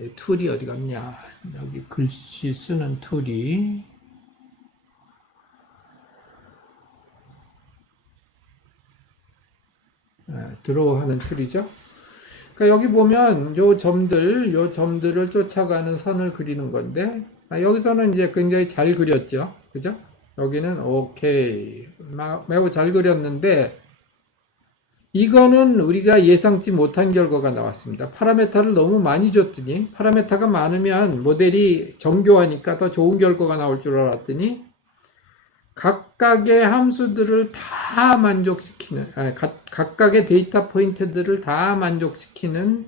이 툴이 어디 갔냐? 여기 글씨 쓰는 툴이 드로우 하는 툴이죠. 그러니까 여기 보면 요 점들을 쫓아가는 선을 그리는 건데, 여기서는 이제 굉장히 잘 그렸죠. 그죠? 여기는 오케이. 매우 잘 그렸는데, 이거는 우리가 예상치 못한 결과가 나왔습니다. 파라메타를 너무 많이 줬더니, 파라메타가 많으면 모델이 정교하니까 더 좋은 결과가 나올 줄 알았더니, 각각의 함수들을 다 만족시키는, 각각의 데이터 포인트들을 다 만족시키는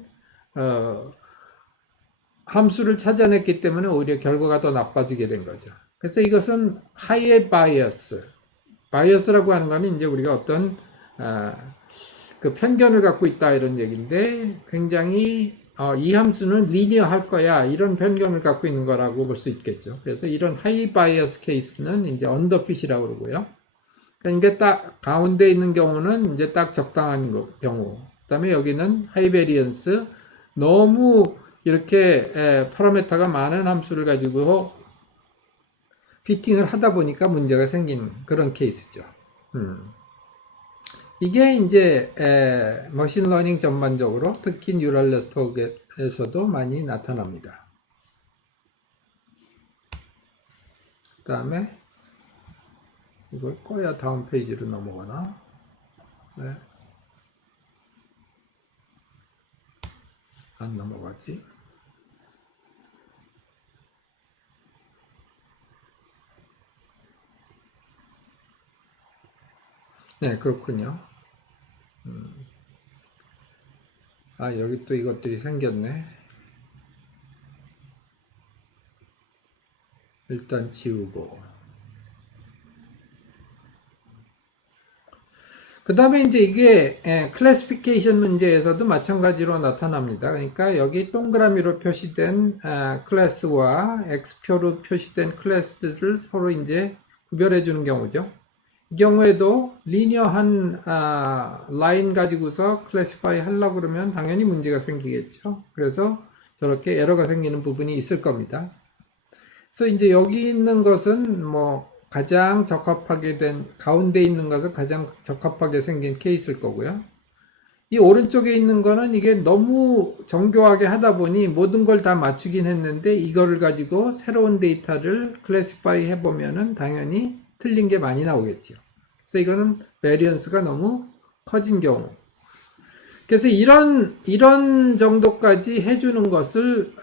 함수를 찾아냈기 때문에 오히려 결과가 더 나빠지게 된 거죠. 그래서 이것은 하이의 바이어스라고 하는 거는 이제 우리가 어떤 그 편견을 갖고 있다 이런 얘기인데, 굉장히 이 함수는 리니어 할 거야 이런 편견을 갖고 있는 거라고 볼 수 있겠죠. 그래서 이런 하이 바이어스 케이스는 이제 언더핏이라고 그러고요. 그러니까 이게 딱 가운데 있는 경우는 이제 딱 적당한 경우. 그다음에 여기는 하이 베리언스, 너무 이렇게 파라메타가 많은 함수를 가지고 피팅을 하다 보니까 문제가 생긴 그런 케이스죠. 이게 이제 머신러닝 전반적으로 특히 뉴럴 네트워크에서도 많이 나타납니다. 그 다음에 이걸 꺼야 다음 페이지로 넘어가나? 네. 안 넘어가지? 네, 그렇군요. 여기 또 이것들이 생겼네. 일단 지우고. 그 다음에 이제 이게 클래시피케이션 문제에서도 마찬가지로 나타납니다. 그러니까 여기 동그라미로 표시된 클래스와 X표로 표시된 클래스들을 서로 이제 구별해 주는 경우죠. 이 경우에도 리니어한 라인 가지고서 클래시파이 하려고 그러면 당연히 문제가 생기겠죠. 그래서 저렇게 에러가 생기는 부분이 있을 겁니다. 그래서 이제 여기 있는 것은 뭐 가장 적합하게 된, 가운데 있는 것은 가장 적합하게 생긴 케이스일 거고요. 이 오른쪽에 있는 거는 이게 너무 정교하게 하다 보니 모든 걸 다 맞추긴 했는데, 이거를 가지고 새로운 데이터를 클래시파이 해보면은 당연히 틀린 게 많이 나오겠죠. 그래서 이거는 베리언스가 너무 커진 경우. 그래서 이런 정도까지 해주는 것을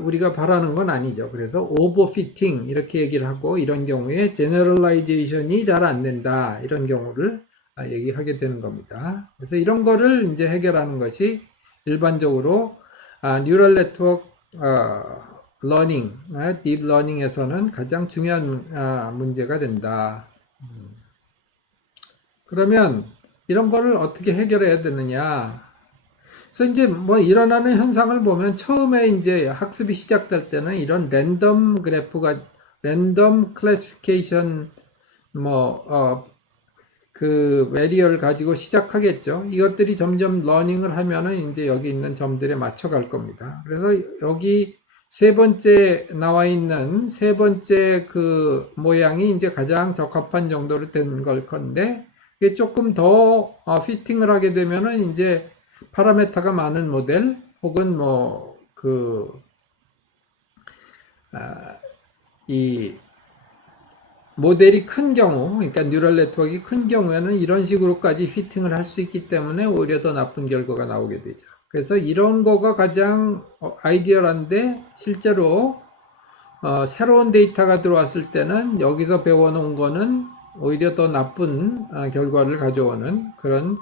우리가 바라는 건 아니죠. 그래서 오버피팅 이렇게 얘기를 하고, 이런 경우에 제너럴라이제이션이 잘 안 된다 이런 경우를 얘기하게 되는 겁니다. 그래서 이런 거를 이제 해결하는 것이 일반적으로 뉴럴 네트워크 러닝, 딥 러닝에서는 가장 중요한 문제가 된다. 그러면 이런 거를 어떻게 해결해야 되느냐? 그래서 이제 뭐 일어나는 현상을 보면, 처음에 이제 학습이 시작될 때는 이런 랜덤 그래프가, 랜덤 클래시피케이션 그 베리어를 가지고 시작하겠죠. 이것들이 점점 러닝을 하면은 이제 여기 있는 점들에 맞춰 갈 겁니다. 그래서 여기 세 번째 나와 있는 세 번째 그 모양이 이제 가장 적합한 정도로 된 걸 건데, 이게 조금 더 피팅을 하게 되면은 이제 파라메타가 많은 모델, 혹은 이 모델이 큰 경우, 그러니까 뉴럴 네트워크가 큰 경우에는 이런 식으로까지 피팅을 할 수 있기 때문에 오히려 더 나쁜 결과가 나오게 되죠. 그래서 이런 거가 가장 아이디얼한데, 실제로 새로운 데이터가 들어왔을 때는 여기서 배워놓은 거는 오히려 더 나쁜 결과를 가져오는 그런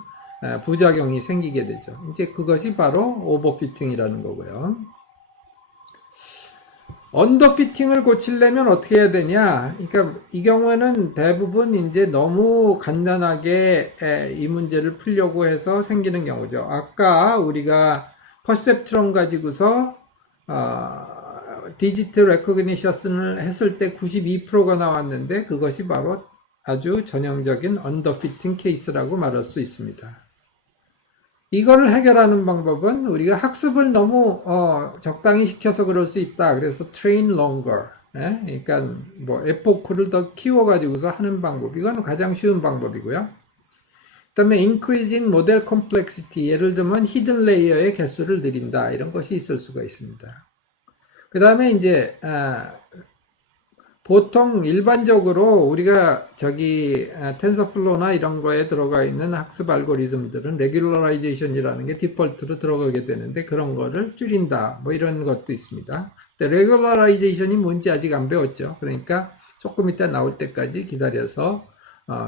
부작용이 생기게 되죠. 이제 그것이 바로 오버피팅이라는 거고요. 언더피팅을 고치려면 어떻게 해야 되냐? 그러니까 이 경우에는 대부분 이제 너무 간단하게 이 문제를 풀려고 해서 생기는 경우죠. 아까 우리가 퍼셉트론 가지고서 디지털 레코그니션을 했을 때 92%가 나왔는데 그것이 바로 아주 전형적인 언더피팅 케이스라고 말할 수 있습니다. 이거를 해결하는 방법은 우리가 학습을 너무 적당히 시켜서 그럴 수 있다. 그래서 train longer. 그러니까 뭐 에포크를 더 키워가지고서 하는 방법. 이건 가장 쉬운 방법이고요. 그 다음에 increasing model complexity. 예를 들면 hidden layer의 개수를 늘린다. 이런 것이 있을 수가 있습니다. 그 다음에 이제 보통 일반적으로 우리가 텐서플로우나 이런 거에 들어가 있는 학습 알고리즘들은 레귤러라이제이션이라는 게 디폴트로 들어가게 되는데 그런 거를 줄인다. 뭐 이런 것도 있습니다. 근데 레귤러라이제이션이 뭔지 아직 안 배웠죠. 그러니까 조금 이따 나올 때까지 기다려서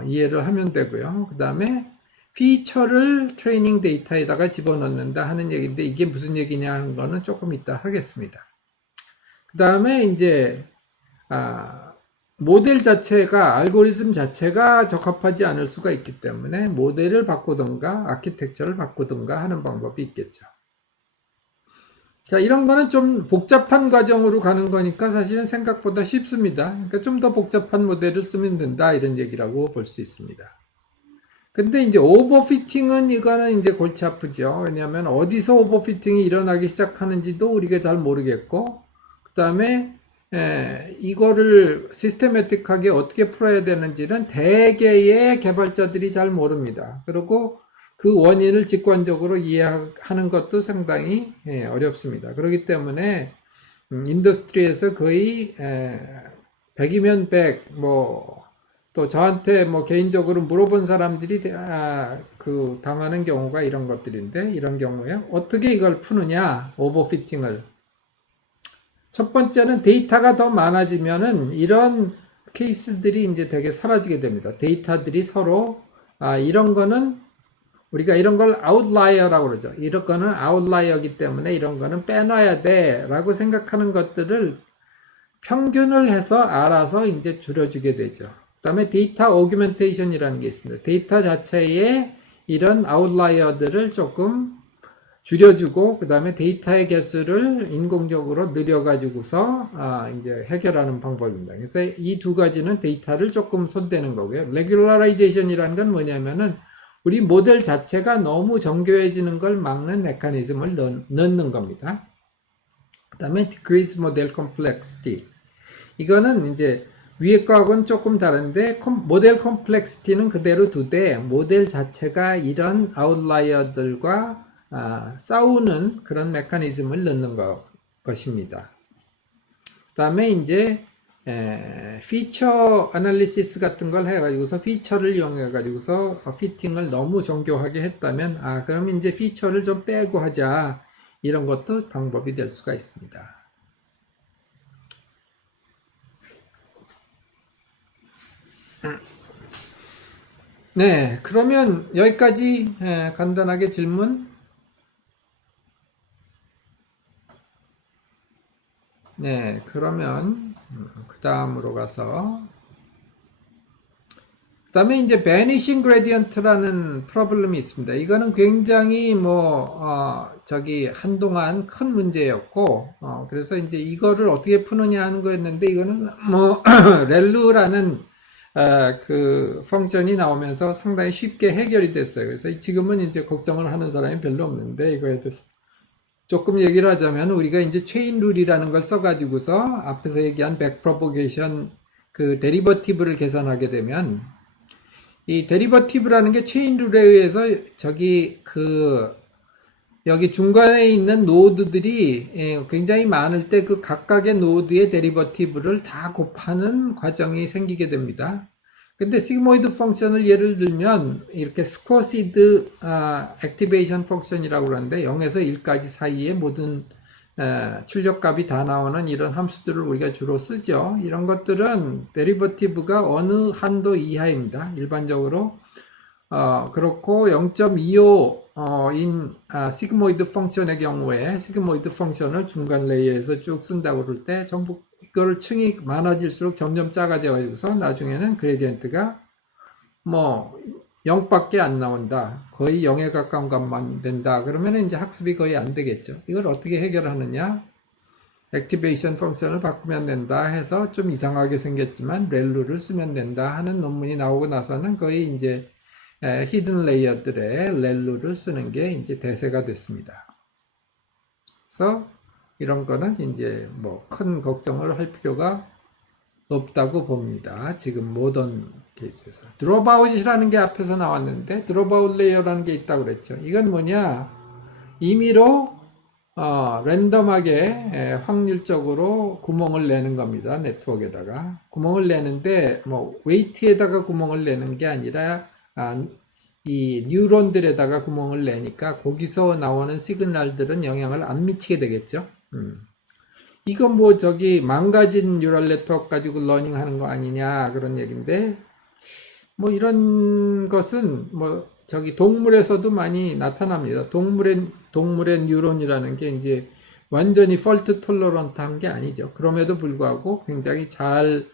이해를 하면 되고요. 그 다음에 피처를 트레이닝 데이터에다가 집어넣는다 하는 얘기인데 이게 무슨 얘기냐 하는 거는 조금 이따 하겠습니다. 그 다음에 이제 모델 자체가 알고리즘 자체가 적합하지 않을 수가 있기 때문에 모델을 바꾸든가 아키텍처를 바꾸든가 하는 방법이 있겠죠. 자, 이런 거는 좀 복잡한 과정으로 가는 거니까 사실은 생각보다 쉽습니다. 그러니까 좀 더 복잡한 모델을 쓰면 된다 이런 얘기라고 볼 수 있습니다. 근데 이제 오버피팅은 이거는 이제 골치 아프죠. 왜냐하면 어디서 오버피팅이 일어나기 시작하는지도 우리가 잘 모르겠고 그 다음에 이거를 시스테매틱하게 어떻게 풀어야 되는지는 대개의 개발자들이 잘 모릅니다. 그리고 그 원인을 직관적으로 이해하는 것도 상당히 어렵습니다. 그렇기 때문에 인더스트리에서 거의 100이면 100, 또 저한테 개인적으로 물어본 사람들이 당하는 경우가 이런 것들인데, 이런 경우에 어떻게 이걸 푸느냐, 오버피팅을. 첫 번째는 데이터가 더 많아지면은 이런 케이스들이 이제 되게 사라지게 됩니다. 데이터들이 서로, 이런 거는 우리가 이런 걸 아웃라이어라고 그러죠. 이런 거는 아웃라이어이기 때문에 이런 거는 빼놔야 돼 라고 생각하는 것들을 평균을 해서 알아서 이제 줄여주게 되죠. 그 다음에 데이터 오규멘테이션이라는 게 있습니다. 데이터 자체에 이런 아웃라이어들을 조금 줄여주고 그 다음에 데이터의 개수를 인공적으로 늘려가지고서 이제 해결하는 방법입니다. 그래서 이 두 가지는 데이터를 조금 손대는 거고요. 레귤러라이제이션이라는 건 뭐냐면은 우리 모델 자체가 너무 정교해지는 걸 막는 메커니즘을 넣는 겁니다. 그 다음에 decrease model complexity. 이거는 이제 위에 거하고는 조금 다른데 모델 컴플렉시티는 그대로 두되 모델 자체가 이런 아웃라이어들과 싸우는 그런 메커니즘을 넣는 것입니다. 그 다음에 이제 피처 애널리시스 같은 걸 해가지고서 피처를 이용해가지고서 피팅을 너무 정교하게 했다면 그럼 이제 피처를 좀 빼고 하자 이런 것도 방법이 될 수가 있습니다. 네, 그러면 여기까지 간단하게 질문. 네, 그러면 그 다음으로 가서 그 다음에 이제 vanishing gradient라는 프로블럼이 있습니다. 이거는 굉장히 한동안 큰 문제였고 그래서 이제 이거를 어떻게 푸느냐 하는 거였는데 이거는 렐루라는 그 펑션이 나오면서 상당히 쉽게 해결이 됐어요. 그래서 지금은 이제 걱정을 하는 사람이 별로 없는데 이거에 대해서 조금 얘기를 하자면 우리가 이제 체인 룰이라는 걸 써가지고서 앞에서 얘기한 백프로포게이션 그 데리버티브를 계산하게 되면 이 데리버티브라는 게 체인 룰에 의해서 여기 중간에 있는 노드들이 굉장히 많을 때 그 각각의 노드의 데리버티브를 다 곱하는 과정이 생기게 됩니다. 근데 시그모이드 펑션을 예를 들면 이렇게 스쿼시드 액티베이션 펑션이라고 그러는데 0에서 1까지 사이에 모든 출력값이 다 나오는 이런 함수들을 우리가 주로 쓰죠. 이런 것들은 데리버티브가 어느 한도 이하입니다. 일반적으로 그렇고 0.25인 시그모이드 펑션의 경우에 시그모이드 펑션을 중간 레이어에서 쭉 쓴다고 그럴 때 전부 이걸 층이 많아질수록 점점 작아져 가지고서 나중에는 그레디언트가 0밖에 안 나온다. 거의 0에 가까운 값만 된다. 그러면 이제 학습이 거의 안 되겠죠. 이걸 어떻게 해결하느냐? 액티베이션 펑션을 바꾸면 된다 해서 좀 이상하게 생겼지만 렐루를 쓰면 된다 하는 논문이 나오고 나서는 거의 이제 히든 레이어들의 렐루를 쓰는 게 이제 대세가 됐습니다. 그래서 이런 거는 이제 뭐 큰 걱정을 할 필요가 없다고 봅니다. 지금 모던 케이스에서. 드롭아웃이라는 게 앞에서 나왔는데 드롭아웃 레이어라는 게 있다고 그랬죠. 이건 뭐냐? 임의로 랜덤하게 확률적으로 구멍을 내는 겁니다. 네트워크에다가 구멍을 내는데 뭐 웨이트에다가 구멍을 내는 게 아니라 이 뉴런들에다가 구멍을 내니까 거기서 나오는 시그널들은 영향을 안 미치게 되겠죠. 이건 뭐 저기 망가진 뉴럴 네트워크 가지고 러닝하는 거 아니냐 그런 얘기인데 뭐 이런 것은 뭐 저기 동물에서도 많이 나타납니다. 동물의 뉴런이라는 게 이제 완전히 펄트 톨러런트한 게 아니죠. 그럼에도 불구하고 굉장히 잘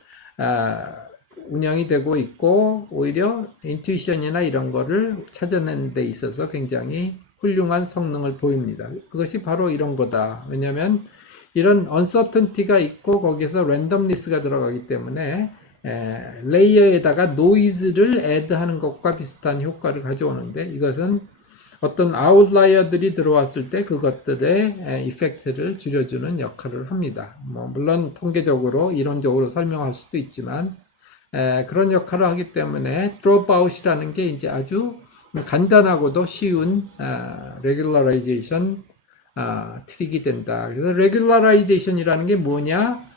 운영이 되고 있고 오히려 인투이션이나 이런 거를 찾아내는 데 있어서 굉장히 훌륭한 성능을 보입니다. 그것이 바로 이런 거다. 왜냐하면 이런 uncertainty가 있고 거기서 randomness가 들어가기 때문에 레이어에다가 노이즈를 애드하는 것과 비슷한 효과를 가져오는데 이것은 어떤 아웃라이어들이 들어왔을 때 그것들의 이펙트를 줄여주는 역할을 합니다. 뭐 물론 통계적으로 이론적으로 설명할 수도 있지만 그런 역할을 하기 때문에 드롭아웃이라는 게 이제 아주 간단하고도 쉬운 regularization 트릭이 된다. 그래서 regularizations이라는 게 뭐냐?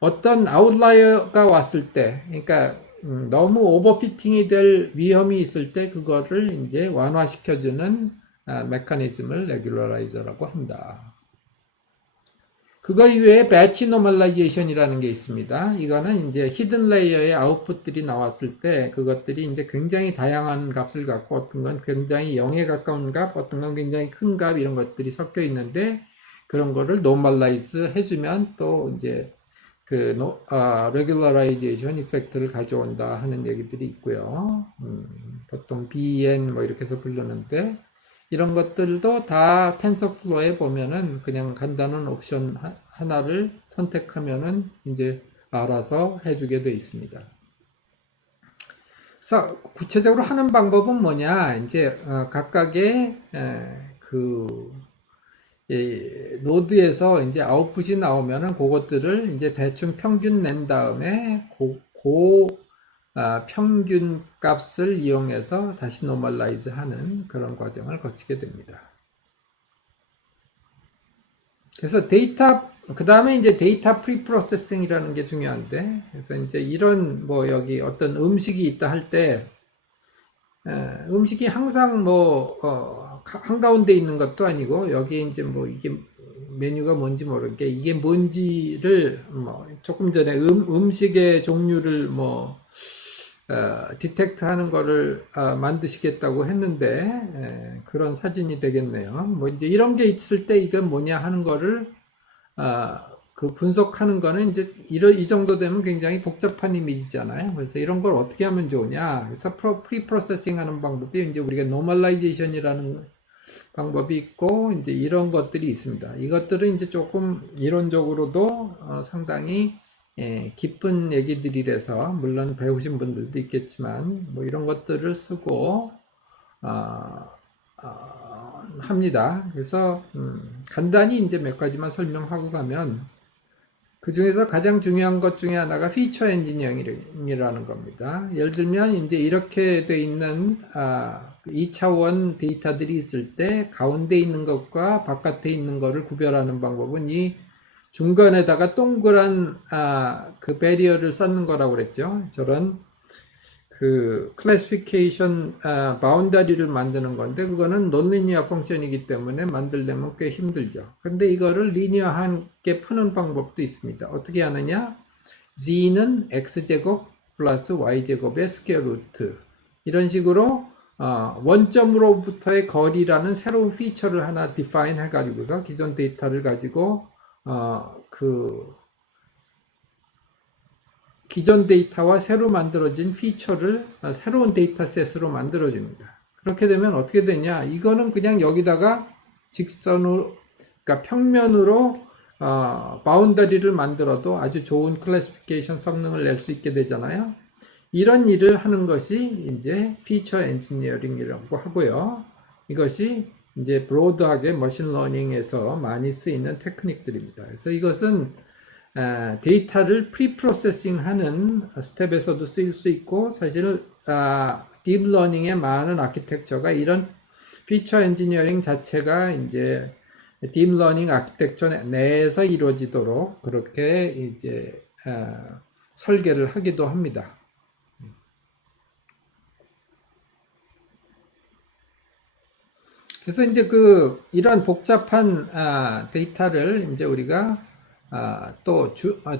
어떤 아웃라이어가 왔을 때, 그러니까 너무 오버피팅이 될 위험이 있을 때 그거를 이제 완화시켜주는 메커니즘을 레귤러라이저라고 한다. 그거 이외에 배치 노멀라이제이션이라는 게 있습니다. 이거는 이제 히든 레이어의 아웃풋들이 나왔을 때 그것들이 이제 굉장히 다양한 값을 갖고 어떤 건 굉장히 0에 가까운 값, 어떤 건 굉장히 큰 값 이런 것들이 섞여 있는데 그런 거를 노멀라이즈 해주면 또 이제 그 regularization 이펙트를 가져온다 하는 얘기들이 있고요. 보통 BN 뭐 이렇게 해서 부르는데 이런 것들도 다 텐서플로우에 보면은 그냥 간단한 옵션 하나를 선택하면은 이제 알아서 해주게 되어 있습니다. 그래서 구체적으로 하는 방법은 뭐냐? 이제 각각의 노드에서 이제 아웃풋이 나오면은 그것들을 이제 대충 평균 낸 다음에 평균 값을 이용해서 다시 노멀라이즈 하는 그런 과정을 거치게 됩니다. 그래서 그 다음에 이제 데이터 프리프로세싱이라는 게 중요한데, 그래서 이제 이런 뭐 여기 어떤 음식이 있다 할 때, 음식이 항상 뭐, 한가운데 있는 것도 아니고, 여기 이제 뭐 이게 메뉴가 뭔지 모르게 이게 뭔지를 뭐 조금 전에 음식의 종류를 뭐 디텍트 하는 거를 만드시겠다고 했는데 그런 사진이 되겠네요. 뭐 이제 이런 게 있을 때 이건 뭐냐 하는 거를 그 분석하는 거는 이제 이 정도 되면 굉장히 복잡한 이미지잖아요. 그래서 이런 걸 어떻게 하면 좋으냐. 그래서 프리프로세싱 하는 방법이 이제 우리가 노멀라이제이션이라는 방법이 있고 이제 이런 것들이 있습니다. 이것들은 이제 조금 이론적으로도 상당히 깊은 얘기들이라서 물론 배우신 분들도 있겠지만 뭐 이런 것들을 쓰고 합니다. 그래서 간단히 이제 몇 가지만 설명하고 가면 그 중에서 가장 중요한 것 중에 하나가 피처 엔지니어링이라는 겁니다. 예를 들면 이제 이렇게 돼 있는 2차원 데이터들이 있을 때 가운데 있는 것과 바깥에 있는 것을 구별하는 방법은 이 중간에다가 동그란 그 배리어를 쌓는 거라고 그랬죠. 저런 그 클래시피케이션 바운더리를 만드는 건데 그거는 논리니어 펑션이기 때문에 만들려면 꽤 힘들죠. 근데 이거를 리니어하게 푸는 방법도 있습니다. 어떻게 하느냐? z는 x제곱 플러스 y제곱의 스퀘어 루트 이런 식으로 원점으로부터의 거리라는 새로운 피처를 하나 디파인 해가지고서 기존 데이터를 가지고 기존 데이터와 새로 만들어진 피처를 새로운 데이터셋으로 만들어줍니다. 그렇게 되면 어떻게 되냐? 이거는 그냥 여기다가 직선으로, 그러니까 평면으로 바운더리를 만들어도 아주 좋은 클래시피케이션 성능을 낼 수 있게 되잖아요. 이런 일을 하는 것이 이제 피처 엔지니어링이라고 하고요. 이것이 이제 브로드하게 머신러닝에서 많이 쓰이는 테크닉들입니다. 그래서 이것은 데이터를 프리프로세싱 하는 스텝에서도 쓰일 수 있고, 사실 딥러닝의 많은 아키텍처가 이런 피처 엔지니어링 자체가 이제 딥러닝 아키텍처 내에서 이루어지도록 그렇게 이제 설계를 하기도 합니다. 그래서 이제 이런 복잡한 데이터를 이제 우리가 또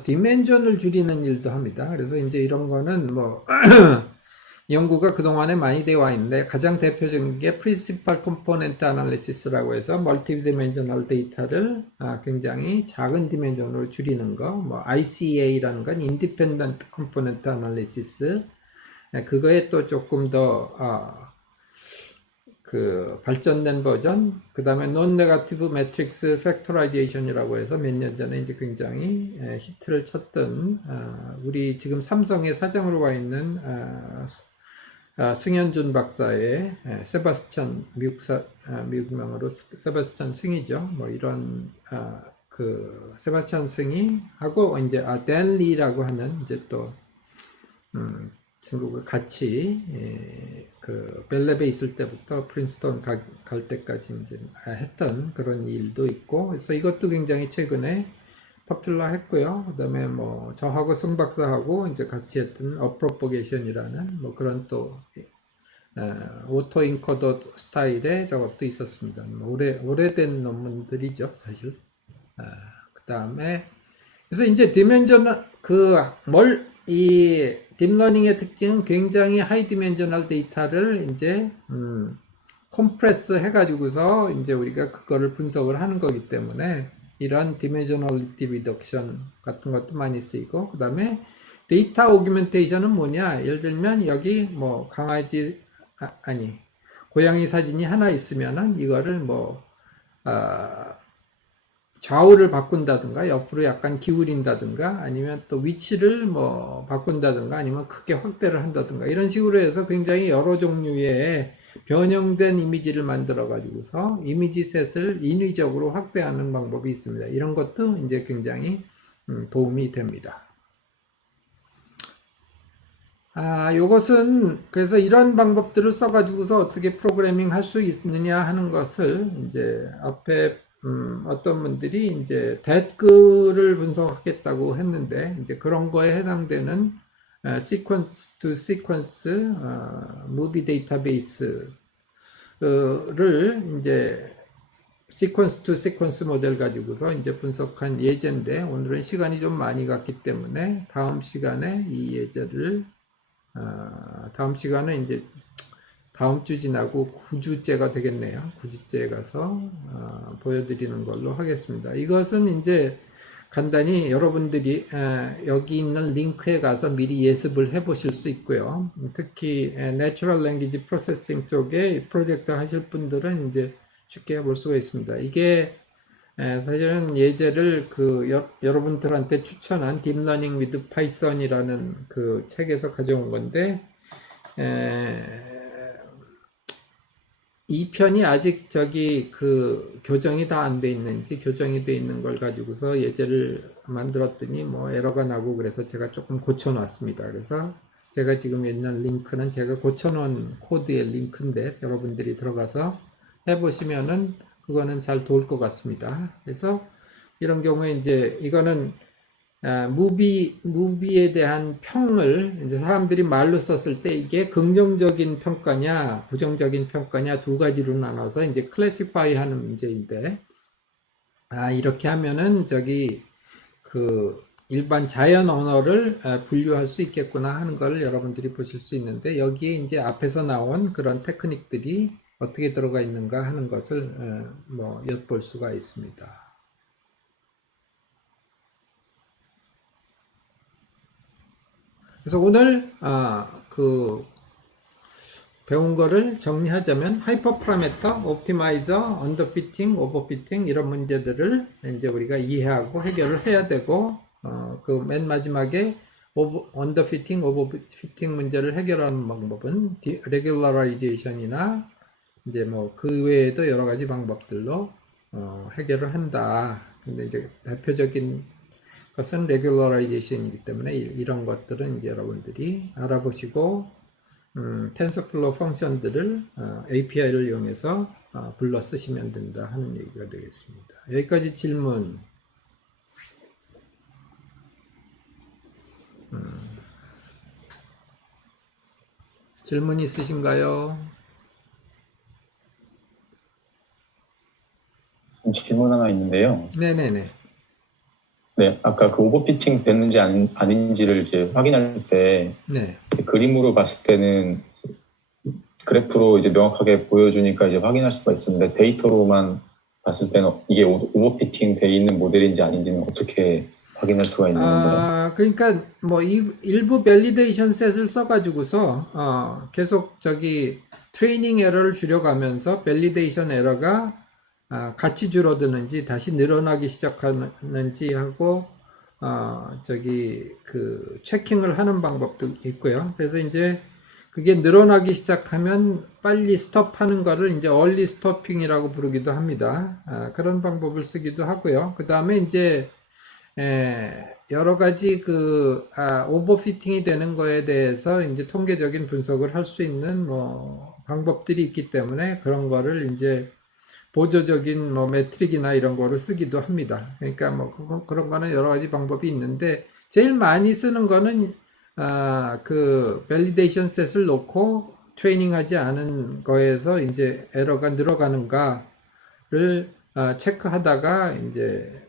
디멘전을 줄이는 일도 합니다. 그래서 이제 이런 거는 뭐 연구가 그동안에 많이 되어 있는데, 가장 대표적인 게 프린시펄 컴포넌트 애널리시스라고 해서 멀티디멘셔널 데이터를 굉장히 작은 디멘전으로 줄이는 거, 뭐 ICA라는 건 인디펜던트 컴포넌트 애널리시스, 그거에 또 조금 더 발전된 버전, 그 다음에 논 네거티브 매트릭스 팩토라이제이션이라고 해서 몇 년 전에 이제 굉장히 히트를 쳤던 우리 지금 삼성의 사장으로 와 있는 승현준 박사의 세바스찬, 미국명으로 세바스찬 승이죠. 뭐 이런 세바스찬 승이 하고 이제 댄 리라고 하는 이제 또 친구가 같이 벨랩에 있을 때부터 프린스턴 갈 때까지 이제 했던 그런 일도 있고, 그래서 이것도 굉장히 최근에 포퓰러 했고요. 그 다음에 뭐 저하고 승 박사하고 이제 같이 했던 어프로포게이션이라는 뭐 그런 또 오토 인코더 스타일의 저것도 있었습니다. 오래된 논문들이죠, 사실. 그 다음에 그래서 이제 디멘전al 이 딥러닝의 특징은 굉장히 하이 디멘셔널 데이터를 이제 컴프레스 해가지고서 이제 우리가 그거를 분석을 하는 거기 때문에 이런 디멘셔널리티 리덕션 같은 것도 많이 쓰이고, 그 다음에 데이터 오규멘테이션은 뭐냐? 예를 들면 여기 뭐 강아지 고양이 사진이 하나 있으면은 이거를 뭐 좌우를 바꾼다든가 옆으로 약간 기울인다든가 아니면 또 위치를 뭐 바꾼다든가 아니면 크게 확대를 한다든가 이런 식으로 해서 굉장히 여러 종류의 변형된 이미지를 만들어 가지고서 이미지 셋을 인위적으로 확대하는 방법이 있습니다. 이런 것도 이제 굉장히 도움이 됩니다. 요것은 그래서 이런 방법들을 써 가지고서 어떻게 프로그래밍 할 수 있느냐 하는 것을 이제 앞에 어떤 분들이 이제 댓글을 분석하겠다고 했는데, 이제 그런 거에 해당되는 sequence to sequence movie 데이터베이스를 이제 sequence to sequence 모델 가지고서 이제 분석한 예제인데, 오늘은 시간이 좀 많이 갔기 때문에 다음 시간에 이 예제를 다음 시간에 이제 다음 주 지나고 9주째가 되겠네요. 9주째에 가서 보여드리는 걸로 하겠습니다. 이것은 이제 간단히 여러분들이 여기 있는 링크에 가서 미리 예습을 해 보실 수 있고요. 특히 Natural Language Processing 쪽에 프로젝트 하실 분들은 이제 쉽게 해볼 수가 있습니다. 이게 사실은 예제를 여러분들한테 추천한 Deep Learning with Python이라는 그 책에서 가져온 건데, 이 편이 아직 교정이 다 안 돼 있는지 교정이 돼 있는 걸 가지고서 예제를 만들었더니 뭐 에러가 나고 그래서 제가 조금 고쳐 놨습니다. 그래서 제가 지금 있는 링크는 제가 고쳐 놓은 코드의 링크인데 여러분들이 들어가서 해보시면은 그거는 잘 도울 것 같습니다. 그래서 이런 경우에 이제 이거는 무비에 대한 평을 이제 사람들이 말로 썼을 때 이게 긍정적인 평가냐 부정적인 평가냐 두 가지로 나눠서 이제 클래시파이 하는 문제인데, 이렇게 하면은 일반 자연 언어를 분류할 수 있겠구나 하는 걸 여러분들이 보실 수 있는데, 여기에 이제 앞에서 나온 그런 테크닉들이 어떻게 들어가 있는가 하는 것을 뭐 엿볼 수가 있습니다. 그래서 오늘 그 배운 거를 정리하자면 하이퍼 파라미터, 옵티마이저, 언더피팅, 오버피팅 이런 문제들을 이제 우리가 이해하고 해결을 해야 되고 그 맨 마지막에 언더피팅, 오버피팅 문제를 해결하는 방법은 레귤러라이제이션이나 이제 뭐 그 외에도 여러 가지 방법들로 해결을 한다. 근데 이제 대표적인 것은 레귤러라이제이션이기 때문에 이런 것들은 이제 여러분들이 알아보시고 텐서플로우 펑션들을 API를 이용해서 불러 쓰시면 된다 하는 얘기가 되겠습니다. 여기까지 질문. 질문 있으신가요? 질문 하나 있는데요. 네네네. 네, 아까 그 오버피팅 됐는지 아닌지를 이제 확인할 때 네. 그림으로 봤을 때는 그래프로 이제 명확하게 보여주니까 이제 확인할 수가 있었는데 데이터로만 봤을 때는 이게 오버피팅 돼 있는 모델인지 아닌지는 어떻게 확인할 수가 있는 건가요? 그러니까 뭐 일부 밸리데이션 셋을 써가지고서 계속 저기 트레이닝 에러를 줄여가면서 밸리데이션 에러가 같이 줄어드는지 다시 늘어나기 시작하는지 하고 저기 그 체킹을 하는 방법도 있고요. 그래서 이제 그게 늘어나기 시작하면 빨리 스톱하는 거를 이제 early stopping이라고 부르기도 합니다. 그런 방법을 쓰기도 하고요. 그 다음에 이제 여러 가지 그 오버피팅이 되는 거에 대해서 이제 통계적인 분석을 할 수 있는 뭐 방법들이 있기 때문에 그런 거를 이제 보조적인 뭐 매트릭이나 이런 거를 쓰기도 합니다. 그러니까 뭐 그런 거는 여러 가지 방법이 있는데 제일 많이 쓰는 거는 그 밸리데이션 셋을 놓고 트레이닝하지 않은 거에서 이제 에러가 늘어가는가를 체크하다가 이제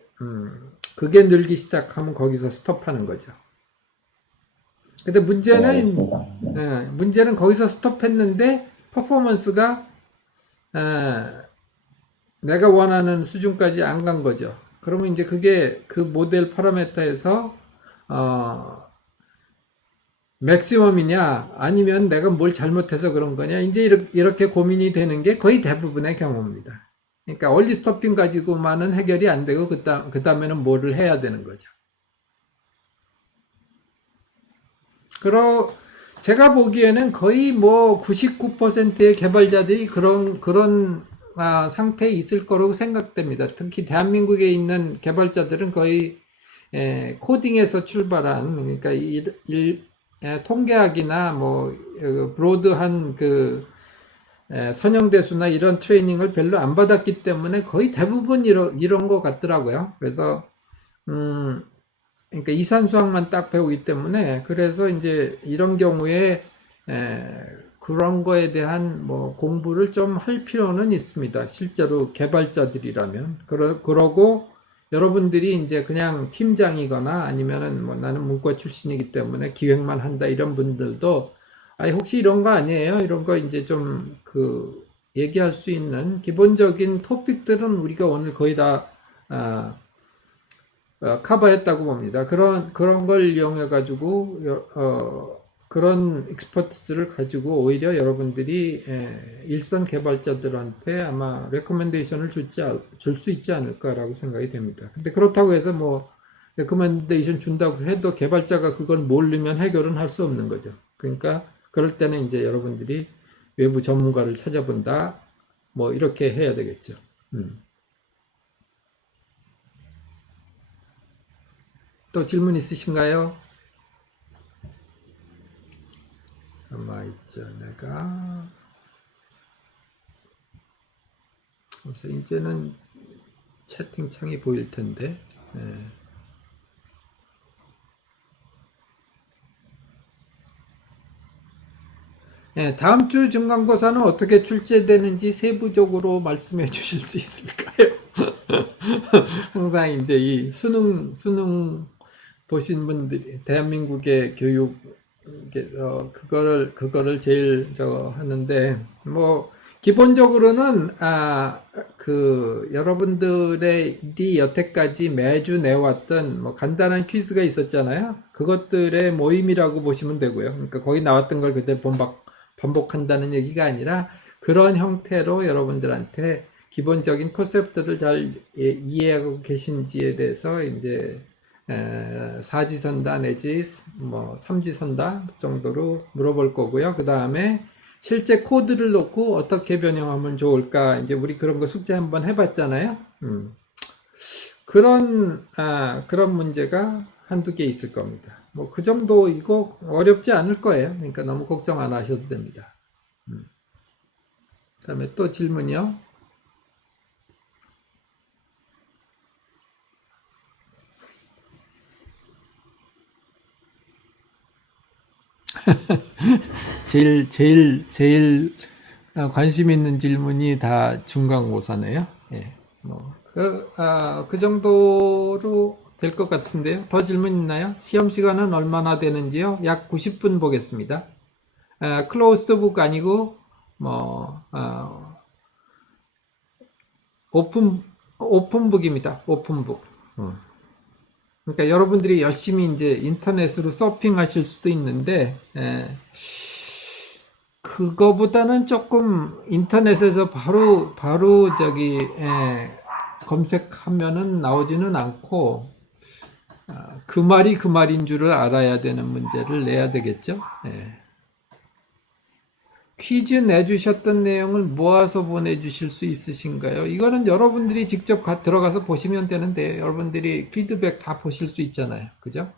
그게 늘기 시작하면 거기서 스톱하는 거죠. 근데 문제는 문제는 거기서 스톱했는데 퍼포먼스가 내가 원하는 수준까지 안 간 거죠. 그러면 이제 그게 그 모델 파라미터에서 맥시멈이냐 아니면 내가 뭘 잘못해서 그런 거냐 이제 이렇게 고민이 되는 게 거의 대부분의 경우입니다. 그러니까 얼리 스토핑 가지고만은 해결이 안 되고 그 다음에는 뭐를 해야 되는 거죠. 제가 보기에는 거의 뭐 99%의 개발자들이 그런 상태에 있을 거라고 생각됩니다. 특히 대한민국에 있는 개발자들은 거의 코딩에서 출발한 그러니까 통계학이나 뭐 브로드한 그 선형대수나 이런 트레이닝을 별로 안 받았기 때문에 거의 대부분 이런 것 같더라고요. 그래서 그러니까 이산수학만 딱 배우기 때문에 그래서 이제 이런 경우에 그런 거에 대한 뭐 공부를 좀 할 필요는 있습니다. 실제로 개발자들이라면. 그러고 여러분들이 이제 그냥 팀장이거나 아니면은 뭐 나는 문과 출신이기 때문에 기획만 한다 이런 분들도 혹시 이런 거 아니에요? 이런 거 이제 좀 그 얘기할 수 있는 기본적인 토픽들은 우리가 오늘 거의 다 커버했다고 봅니다. 그런 걸 이용해 가지고 그런 익스퍼티스를 가지고 오히려 여러분들이 일선 개발자들한테 아마 레코멘데이션을 줄 수 있지 않을까라고 생각이 됩니다. 근데 그렇다고 해서 뭐 레코멘데이션 준다고 해도 개발자가 그걸 모르면 해결은 할 수 없는 거죠. 그러니까 그럴 때는 이제 여러분들이 외부 전문가를 찾아본다 뭐 이렇게 해야 되겠죠. 또 질문 있으신가요? 아마 있죠. 그래서 이제는 채팅창이 보일 텐데. 다음 주 중간고사는 어떻게 출제되는지 세부적으로 말씀해 주실 수 있을까요? 항상 이제 이 수능 보신 분들이 대한민국의 교육 그거를 제일 하는데 뭐 기본적으로는 여러분들이 여태까지 매주 내왔던 뭐 간단한 퀴즈가 있었잖아요. 그것들의 모임이라고 보시면 되고요. 그러니까 거기 나왔던 걸 그대로 반복한다는 얘기가 아니라 그런 형태로 여러분들한테 기본적인 컨셉들을 잘 이해하고 계신지에 대해서 이제 사지선다 내지 뭐 삼지선다 정도로 물어볼 거고요. 그 다음에 실제 코드를 놓고 어떻게 변형하면 좋을까, 이제 우리 그런 거 숙제 한번 해봤잖아요. 그런 문제가 한두 개 있을 겁니다. 뭐 그 정도, 이거 어렵지 않을 거예요. 그러니까 너무 걱정 안 하셔도 됩니다. 그 다음에 또 질문이요. 제일 관심 있는 질문이 다 중간고사네요. 예, 그 정도로 될 것 같은데요. 더 질문 있나요? 시험 시간은 얼마나 되는지요? 약 90분 보겠습니다. 클로즈드 북 아니고, 오픈북입니다. 오픈북. 그러니까 여러분들이 열심히 이제 인터넷으로 서핑하실 수도 있는데, 그거보다는 조금 인터넷에서 바로 검색하면은 나오지는 않고, 그 말이 그 말인 줄을 알아야 되는 문제를 내야 되겠죠. 퀴즈 내주셨던 내용을 모아서 보내주실 수 있으신가요? 이거는 여러분들이 직접 들어가서 보시면 되는데, 여러분들이 피드백 다 보실 수 있잖아요. 그죠?